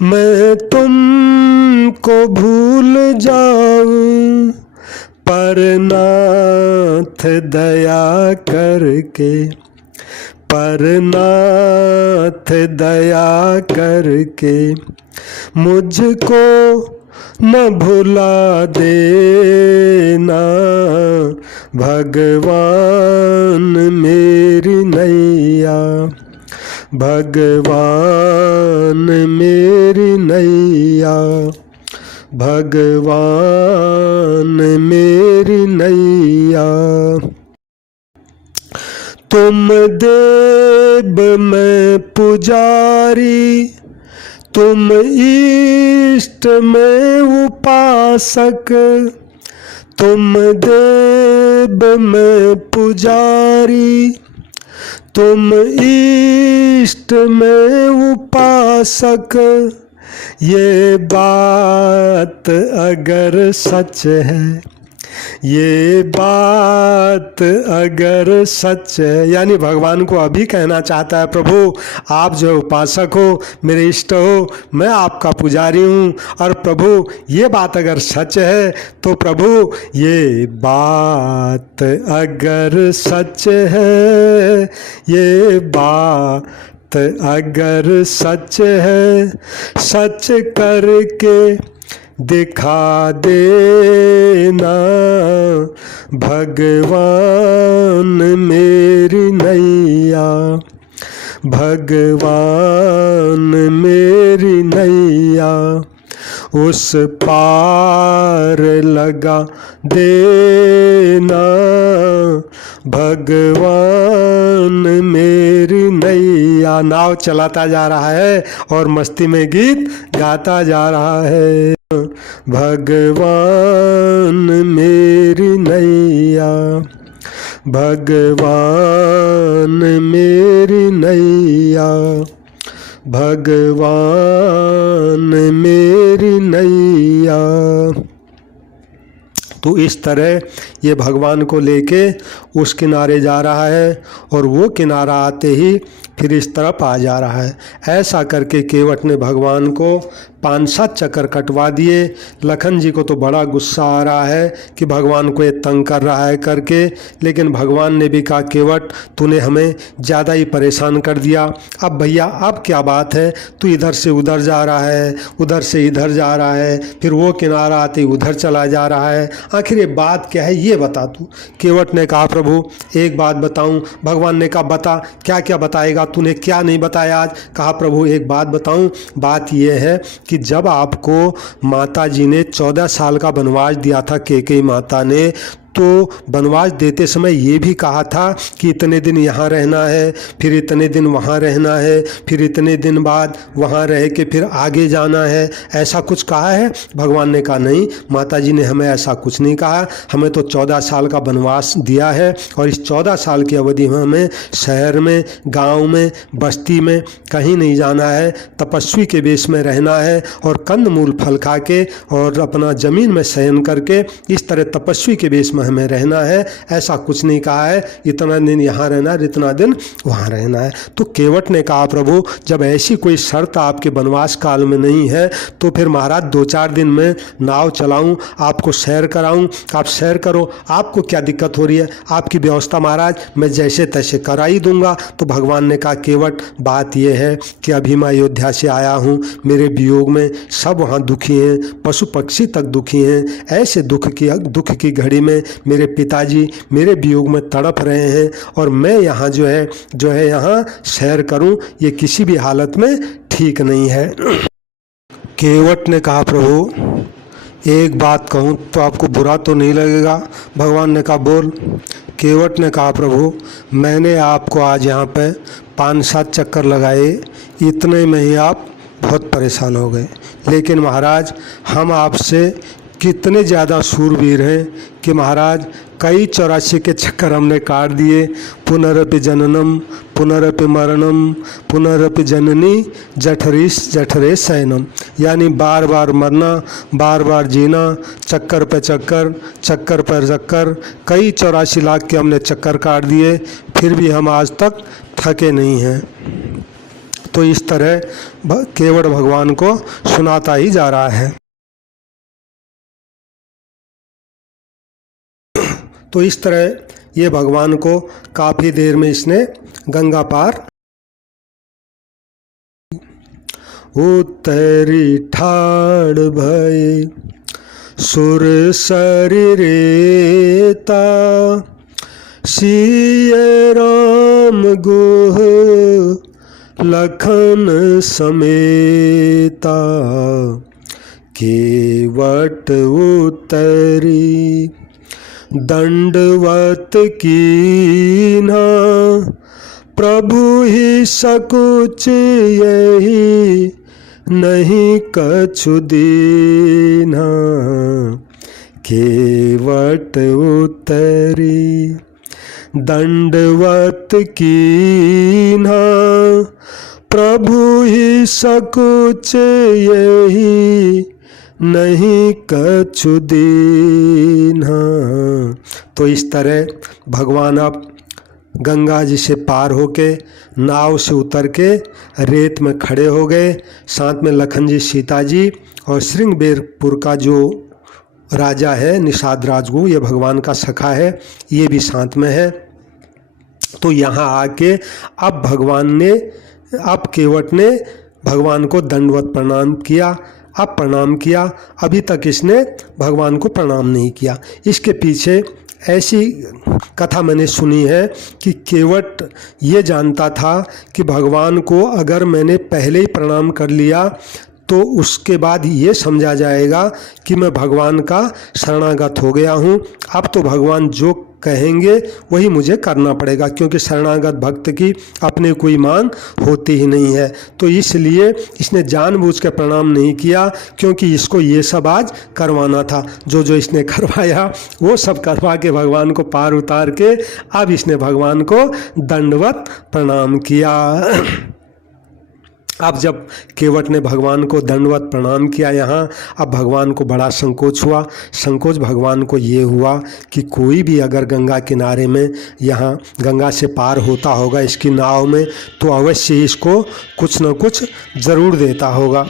मैं तुमको भूल जाऊं, पर नाथ दया करके, पर नाथ दया करके मुझको न भुला देना। भगवान मेरी नैया, भगवान मेरी नैया, भगवान मेरी नैया। तुम देव मैं पुजारी, तुम इष्ट में उपासक। तुम देव मैं पुजारी, तुम इष्ट में उपासक। ये बात अगर सच है, ये बात अगर सच है, यानी भगवान को अभी कहना चाहता है प्रभु आप जो उपासक हो, मेरे इष्ट हो, मैं आपका पुजारी हूँ। और प्रभु ये बात अगर सच है तो प्रभु ये बात अगर सच है, ये बात अगर सच है सच करके दिखा देना, भगवान मेरी नैया, भगवान मेरी नैया उस पार लगा देना, भगवान मेरी नैया। नाव चलाता जा रहा है और मस्ती में गीत गाता जा रहा है। भगवान मेरी नैया, भगवान मेरी नैया, भगवान मेरी नैया। तो इस तरह ये भगवान को लेके उस किनारे जा रहा है और वो किनारा आते ही फिर इस तरफ आ जा रहा है। ऐसा करके केवट ने भगवान को 5-7 चक्कर कटवा दिए। लखन जी को तो बड़ा गुस्सा आ रहा है कि भगवान को ये तंग कर रहा है करके, लेकिन भगवान ने भी कहा केवट तूने हमें ज़्यादा ही परेशान कर दिया। अब भैया अब क्या बात है, तू इधर से उधर जा रहा है, उधर से इधर जा रहा है, फिर वो किनारा आते ही उधर चला जा रहा है, आखिर ये बात क्या है ये बता तू। केवट ने कहा प्रभु एक बात बताऊं। भगवान ने कहा बता। क्या क्या बताएगा, तूने क्या नहीं बताया आज। कहा प्रभु एक बात बताऊं, बात ये है कि जब आपको माता जी ने 14 साल का वनवास दिया था, कैकेयी माता ने, तो वनवास देते समय ये भी कहा था कि इतने दिन यहाँ रहना है, फिर इतने दिन वहाँ रहना है, फिर इतने दिन बाद वहाँ रह के फिर आगे जाना है, ऐसा कुछ कहा है। भगवान ने कहा नहीं, माता जी ने हमें ऐसा कुछ नहीं कहा, हमें तो 14 साल का वनवास दिया है और इस 14 साल की अवधि में हमें शहर में, गांव में, बस्ती में कहीं नहीं जाना है, तपस्वी के वेश में रहना है और कंद मूल फल खा के और अपना ज़मीन में शयन करके इस तरह तपस्वी के वेश में हमें रहना है, ऐसा कुछ नहीं कहा है। इतना दिन यहाँ रहना है, इतना दिन वहाँ रहना है। तो केवट ने कहा प्रभु जब ऐसी कोई शर्त आपके वनवास काल में नहीं है तो फिर महाराज 2-4 दिन में नाव चलाऊं, आपको सैर कराऊं, आप सैर करो, आपको क्या दिक्कत हो रही है, आपकी व्यवस्था महाराज मैं जैसे तैसे करा ही दूंगा। तो भगवान ने कहा केवट बात यह है कि अभी मैं अयोध्या से आया हूँ, मेरे वियोग में सब वहाँ दुखी हैं, पशु पक्षी तक दुखी हैं, ऐसे दुख की घड़ी में मेरे पिताजी मेरे वियोग में तड़प रहे हैं और मैं यहाँ जो है यहाँ सैर करूँ ये किसी भी हालत में ठीक नहीं है। केवट ने कहा प्रभु एक बात कहूँ तो आपको बुरा तो नहीं लगेगा। भगवान ने कहा बोल। केवट ने कहा प्रभु मैंने आपको आज यहाँ पे 5-7 चक्कर लगाए, इतने में ही आप बहुत परेशान हो गए, लेकिन महाराज हम आपसे कितने ज़्यादा शूरवीर हैं कि महाराज कई 84 के चक्कर हमने काट दिए। पुनरपि जननम पुनरपि मरणम पुनरपि जननी जठरे शयनम, यानी बार बार मरना, बार बार जीना, चक्कर पे चक्कर, चक्कर पर चक्कर, कई 84 लाख के हमने चक्कर काट दिए, फिर भी हम आज तक थके नहीं हैं। तो इस तरह केवट भगवान को सुनाता ही जा रहा है। तो इस तरह ये भगवान को काफ़ी देर में इसने गंगा पार। उतरी ठाड़ भय सुर शरीरेता, सिय राम गुह लखन समेता, केवट उतरी दंडवत कीन्हा, प्रभु ही सकुच यही नहीं कछु दीन्हा, केवट उतरी दंडवत कीन्हा, प्रभु ही सकुच यही नहीं कछु दीन्हा। तो इस तरह भगवान अब गंगा जी से पार होके नाव से उतर के रेत में खड़े हो गए। साथ में लखन जी, सीता जी और श्रृंगबेरपुर का जो राजा है निषाद राजगुरु, ये भगवान का सखा है, ये भी साथ में है। तो यहाँ आके अब भगवान ने अब केवट ने भगवान को दंडवत प्रणाम किया। अब प्रणाम किया, अभी तक इसने भगवान को प्रणाम नहीं किया। इसके पीछे ऐसी कथा मैंने सुनी है कि केवट ये जानता था कि भगवान को अगर मैंने पहले ही प्रणाम कर लिया तो उसके बाद ये समझा जाएगा कि मैं भगवान का शरणागत हो गया हूँ। अब तो भगवान जो कहेंगे वही मुझे करना पड़ेगा, क्योंकि शरणागत भक्त की अपने कोई मांग होती ही नहीं है। तो इसलिए इसने जानबूझ के प्रणाम नहीं किया, क्योंकि इसको ये सब आज करवाना था। जो जो इसने करवाया वो सब करवा के भगवान को पार उतार के अब इसने भगवान को दंडवत प्रणाम किया। अब जब केवट ने भगवान को दंडवत प्रणाम किया यहाँ, अब भगवान को बड़ा संकोच हुआ। संकोच भगवान को ये हुआ कि कोई भी अगर गंगा किनारे में यहाँ गंगा से पार होता होगा इसकी नाव में, तो अवश्य ही इसको कुछ न कुछ ज़रूर देता होगा।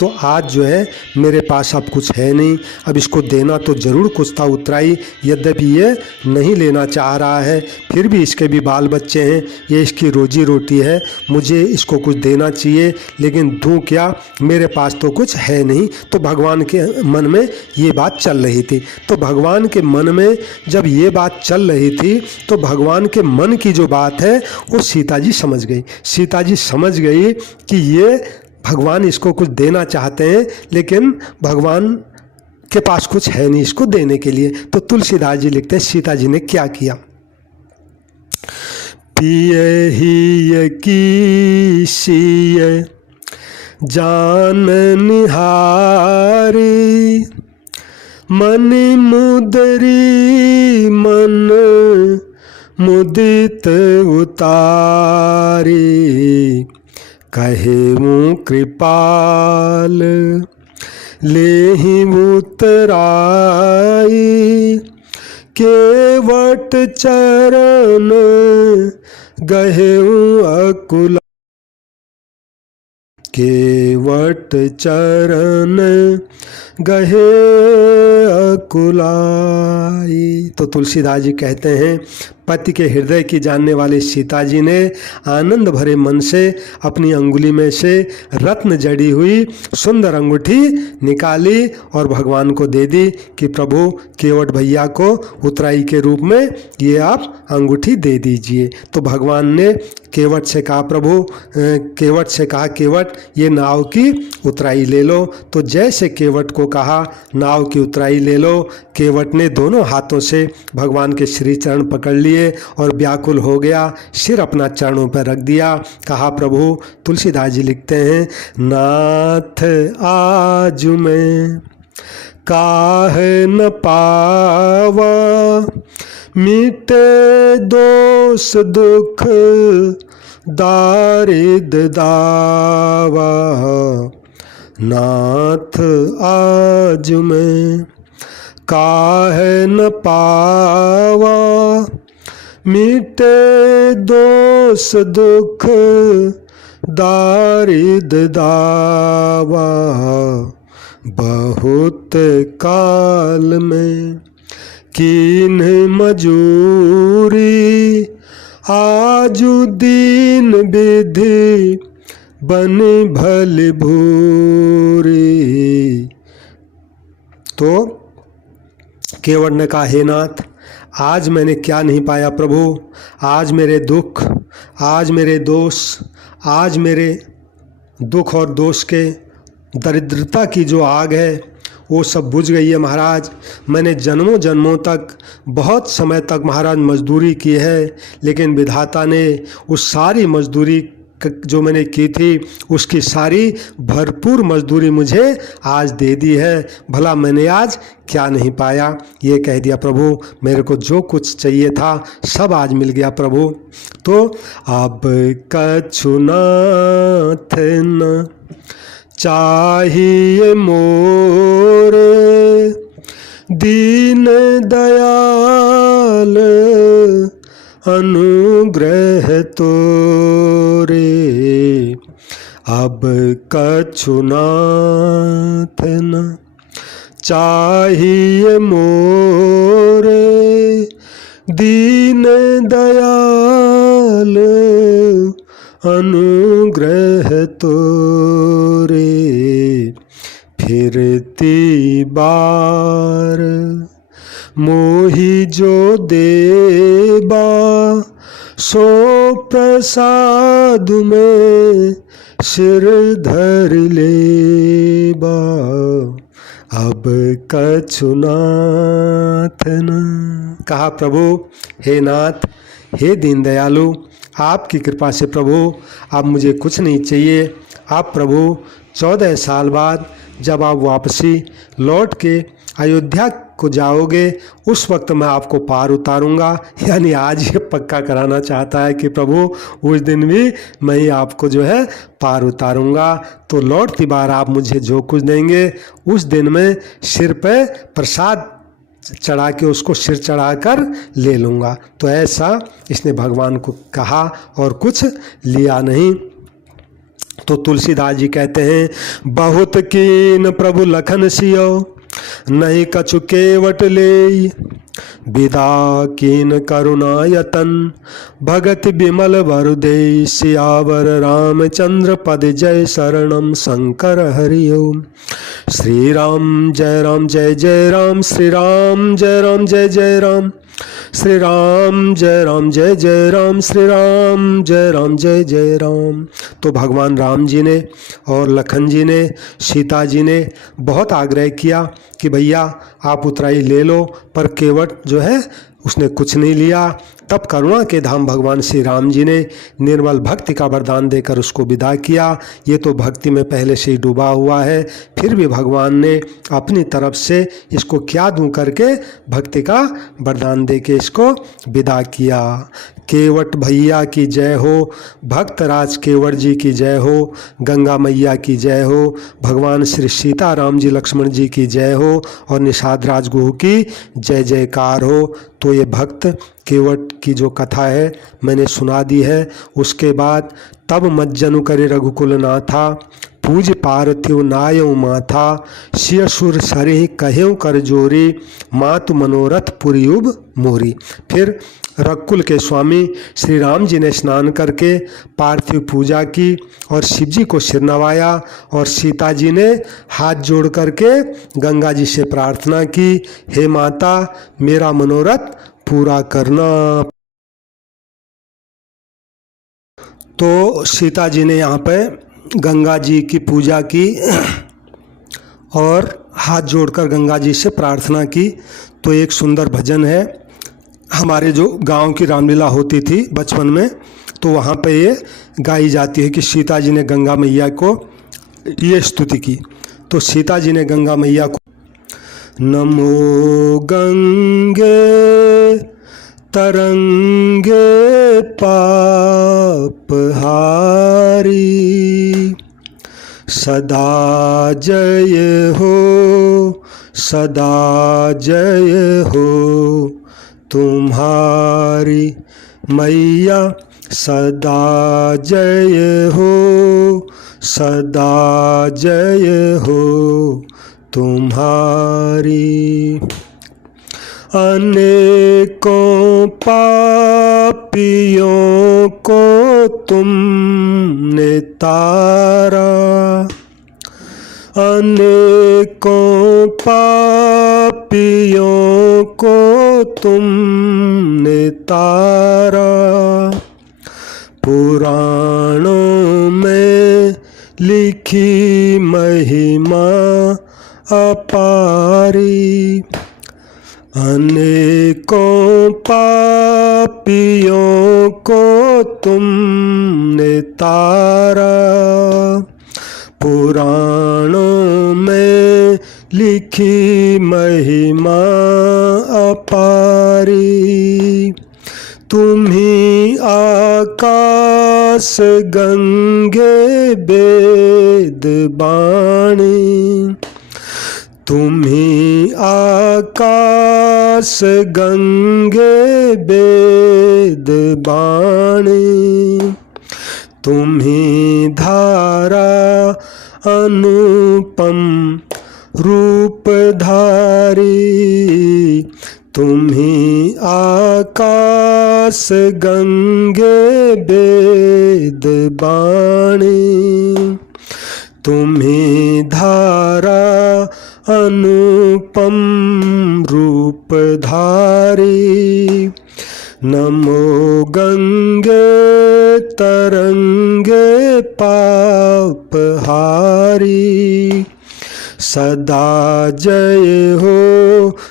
तो आज जो है मेरे पास अब कुछ है नहीं, अब इसको देना तो ज़रूर कुछ था उतराई, यद्यपि ये नहीं लेना चाह रहा है, फिर भी इसके भी बाल बच्चे हैं, ये इसकी रोजी रोटी है, मुझे इसको कुछ देना चाहिए, लेकिन दूँ क्या, मेरे पास तो कुछ है नहीं। तो भगवान के मन में ये बात चल रही थी। तो भगवान के मन में जब ये बात चल रही थी तो भगवान के मन की जो बात है वो सीता जी समझ गई। सीता जी समझ गई कि ये भगवान इसको कुछ देना चाहते हैं, लेकिन भगवान के पास कुछ है नहीं इसको देने के लिए। तो तुलसीदास जी लिखते हैं सीता जी ने क्या किया। पिए ही की सिय जान निहारी, मन मुदरी मन मुदित उतारी, कहेऊँ कृपाल लेहि उतराई, केवट चरण गहेऊँ अकुला, केवट चरण गहे अकुलाई। तो तुलसीदास जी कहते हैं पति के हृदय की जानने वाली सीता जी ने आनंद भरे मन से अपनी अंगुली में से रत्न जड़ी हुई सुंदर अंगूठी निकाली और भगवान को दे दी कि प्रभु केवट भैया को उतराई के रूप में ये आप अंगूठी दे दीजिए। तो भगवान ने केवट से कहा, प्रभु केवट से कहा, केवट ये नाव की उतराई ले लो। तो जैसे केवट को कहा नाव की उतराई ले लो, केवट ने दोनों हाथों से भगवान के श्री चरण पकड़ लिए और व्याकुल हो गया, सिर अपना चरणों पर रख दिया। कहा प्रभु, तुलसीदास जी लिखते हैं, नाथ आज मैं काहे न पावा, मिटे दोष दुख दारिद दावा, नाथ आज मैं काहे न पावा, मिटे दोष दुख दारिद दावा, बहुत काल में कीन मजूरी, आजु दीन विधि बनी भली भूरी। तो केवट ने कहा, हे नाथ, आज मैंने क्या नहीं पाया प्रभु, आज मेरे दुख, आज मेरे दोष, आज मेरे दुख और दोष के दरिद्रता की जो आग है वो सब बुझ गई है महाराज। मैंने जन्मों जन्मों तक बहुत समय तक महाराज मजदूरी की है, लेकिन विधाता ने उस सारी मजदूरी जो मैंने की थी उसकी सारी भरपूर मजदूरी मुझे आज दे दी है। भला मैंने आज क्या नहीं पाया। ये कह दिया प्रभु, मेरे को जो कुछ चाहिए था सब आज मिल गया प्रभु। तो अब कछु नाथ न चाहिए मोरे, दीन दयाल अनुग्रह तोरे, अब कछु नाथ न चाहिए मोरे, दीन दयाल अनुग्रह तोरे फिरती बार, मोहि जो देबा सो प्रसाद में सिर धर लेबा, अब कछु नाथ न। कहा प्रभु, हे नाथ, हे दीन दयालु, आपकी कृपा से प्रभु अब मुझे कुछ नहीं चाहिए। आप प्रभु 14 साल बाद जब आप वापसी लौट के अयोध्या को जाओगे उस वक्त मैं आपको पार उतारूंगा। यानी आज ये पक्का कराना चाहता है कि प्रभु उस दिन भी मैं ही आपको जो है पार उतारूंगा। तो लौटती बार आप मुझे जो कुछ देंगे उस दिन में सिर पे प्रसाद चढ़ा के उसको सिर चढ़ा कर ले लूँगा। तो ऐसा इसने भगवान को कहा और कुछ लिया नहीं। तो तुलसीदास जी कहते हैं, बहुत कीन प्रभु लखन सियो नहीं कछु केवट ले, विदा कीन करुणा यतन भगत विमल वरुदे, सियावर रामचंद्र पद जय शरणम शंकर हरि ओम। श्री राम जय राम जय जय राम, श्री राम जय राम जय जय राम, श्री राम जय राम जय जय राम, श्री राम जय राम जय जय राम। तो भगवान राम जी ने और लखन जी ने, सीता जी ने बहुत आग्रह किया कि भैया आप उतराई ले लो, पर केवट जो है उसने कुछ नहीं लिया। तब करुणा के धाम भगवान श्री राम जी ने निर्मल भक्ति का वरदान देकर उसको विदा किया। ये तो भक्ति में पहले से ही डूबा हुआ है, फिर भी भगवान ने अपनी तरफ से इसको क्या दूं करके भक्ति का वरदान दे के इसको विदा किया। केवट भैया की जय हो, भक्तराज केवट जी की जय हो, गंगा मैया की जय हो, भगवान श्री सीता राम जी लक्ष्मण जी की जय हो और निषाद राजगुरु की जय जयकार हो। तो ये भक्त केवट की जो कथा है मैंने सुना दी है। उसके बाद तब मज्जनु करे रघुकुल नाथा, पूज पार्थिव नायउ माथा, शियसुर सरिह कहेउ कर जोरी, मातु मनोरथ पुरियुब मोरी। फिर रघुकुल के स्वामी श्री राम जी ने स्नान करके पार्थिव पूजा की और शिव जी को सिर नवाया और सीता जी ने हाथ जोड़ करके गंगा जी से प्रार्थना की, हे माता मेरा मनोरथ पूरा करना। तो सीता जी ने यहाँ पे गंगा जी की पूजा की और हाथ जोड़कर गंगा जी से प्रार्थना की। तो एक सुंदर भजन है, हमारे जो गांव की रामलीला होती थी बचपन में, तो वहाँ पे ये गाई जाती है कि सीता जी ने गंगा मैया को ये स्तुति की। तो सीता जी ने गंगा मैया को, नमो गंगे तरंगे पाप हारी, सदा जय हो सदा जय हो तुम्हारी मैया, सदा जय हो सदा जय हो तुम्हारी। अनेकों पापियों को तुमने तारा, अनेकों पापियों को तुमने तारा, पुराणों में लिखी महिमा अपारी। अनेकों पापियों को तुमने तारा, पुराणों में लिखी महिमा अपारी। तुम्ही आकाश गंगे वेद बाणी, तुम्ही आकाश गंगे वेद बाणी, तुम्ही धारा अनुपम रूपधारी, तुम्ही आकाश गंगे वेद वाणी, तुम्ही धारा अनुपम रूप धारी। नमो गंगे तरंगे पाप हारी, सदा जय हो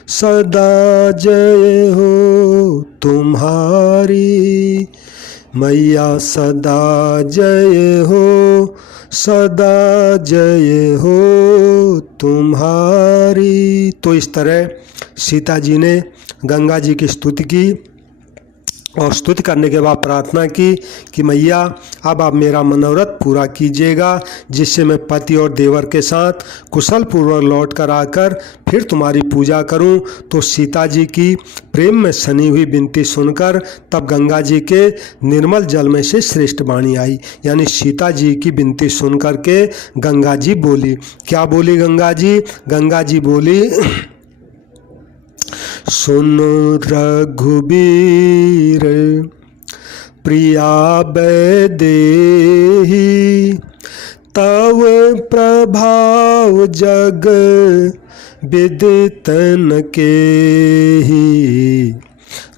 सदा जय हो तुम्हारी। मैया सदा जय हो सदा जय हो तुम्हारी। तो इस तरह सीता जी ने गंगा जी की स्तुति की और स्तुति करने के बाद प्रार्थना की कि मैया अब आप मेरा मनोरथ पूरा कीजिएगा, जिससे मैं पति और देवर के साथ कुशल पूर्वक लौट कर आकर फिर तुम्हारी पूजा करूं। तो सीता जी की प्रेम में सनी हुई विनती सुनकर तब गंगा जी के निर्मल जल में से श्रेष्ठ वाणी आई। यानी सीता जी की विनती सुन कर के गंगा जी बोली। क्या बोली गंगा जी? गंगा जी बोली, सुनो रघुबीर प्रिया वैदेही, तव प्रभाव जग विदित न केही।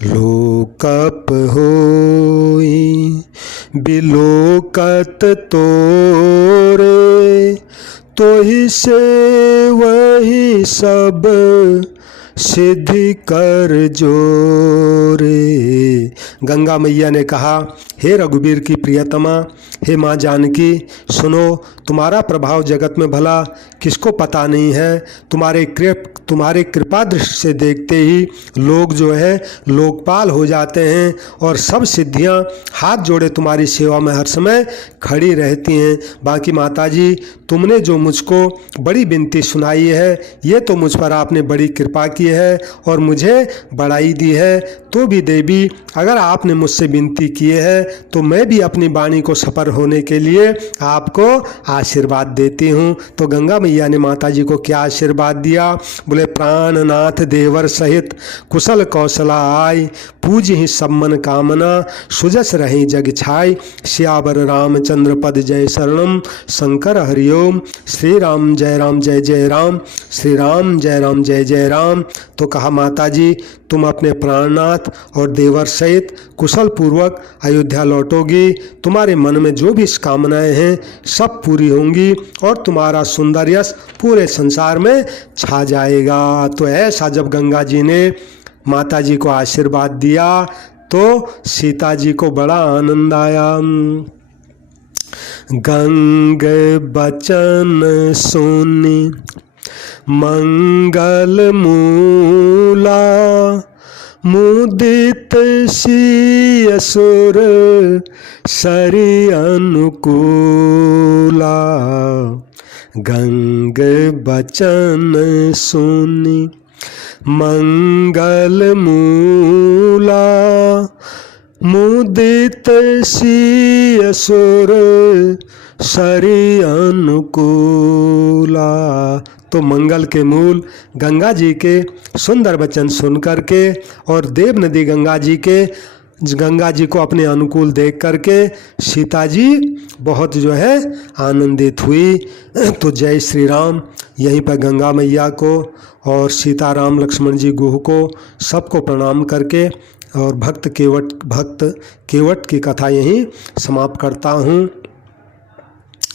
लोकप होई बिलोकत तोरे, तोहि से वही सब सिद्धि कर जोरे। गंगा मैया ने कहा, हे रघुबीर की प्रियतमा, हे माँ जानकी, सुनो, तुम्हारा प्रभाव जगत में भला किसको पता नहीं है। तुम्हारे कृपा दृष्टि से देखते ही लोग जो है लोकपाल हो जाते हैं और सब सिद्धियां हाथ जोड़े तुम्हारी सेवा में हर समय खड़ी रहती हैं। बाकी माता जी, तुमने जो मुझको बड़ी विनती सुनाई है, ये तो मुझ पर आपने बड़ी कृपा की है और मुझे बढ़ाई दी है। तो भी देवी, अगर आपने मुझसे विनती की है तो मैं भी अपनी वाणी को सफल होने के लिए आपको आशीर्वाद देती हूँ। तो गंगा मैया ने माता जी को क्या आशीर्वाद दिया? बोले, प्राणनाथ देवर सहित कुशल कौशला आय, पूज ही सब मन कामना, सुजस रही जग छाय। श्यावर रामचंद्र पद जय शरणम, शंकर हरिओम। श्री राम जय राम जय जय राम, श्री राम जय राम जय जय राम। तो कहा, माता जी, तुम अपने प्राणनाथ और देवर सहित कुशल पूर्वक अयोध्या लौटोगी। तुम्हारे मन में जो भी कामनाएं हैं सब पूरी होंगी और तुम्हारा सुंदर यश पूरे संसार में छा जाएगा। तो ऐसा जब गंगा जी ने माता जी को आशीर्वाद दिया तो सीता जी को बड़ा आनंद आया। गंग बचन सुनि मंगल मूला, मुदित सी असुर सरि अनुकूला। गंग बचन सुनि मंगल मूला, मुदित सी असुर सरि अनुकूला। तो मंगल के मूल गंगा जी के सुंदर वचन सुन करके और देव नदी गंगा जी को अपने अनुकूल देख करके सीता जी बहुत जो है आनंदित हुई। तो जय श्री राम। यहीं पर गंगा मैया को और सीताराम लक्ष्मण जी गुह को सबको प्रणाम करके और भक्त केवट की कथा यहीं समाप्त करता हूँ।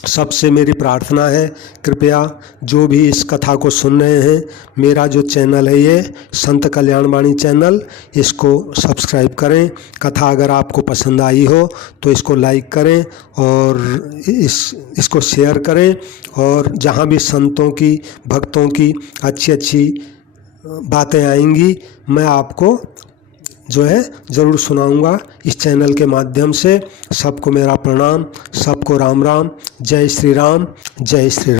सबसे मेरी प्रार्थना है, कृपया जो भी इस कथा को सुन रहे हैं, मेरा जो चैनल है ये संत कल्याणवाणी चैनल, इसको सब्सक्राइब करें। कथा अगर आपको पसंद आई हो तो इसको लाइक करें और इसको शेयर करें। और जहाँ भी संतों की, भक्तों की अच्छी अच्छी बातें आएंगी मैं आपको जो है ज़रूर सुनाऊंगा इस चैनल के माध्यम से। सबको मेरा प्रणाम, सबको राम राम। जय श्री राम, जय श्री राम।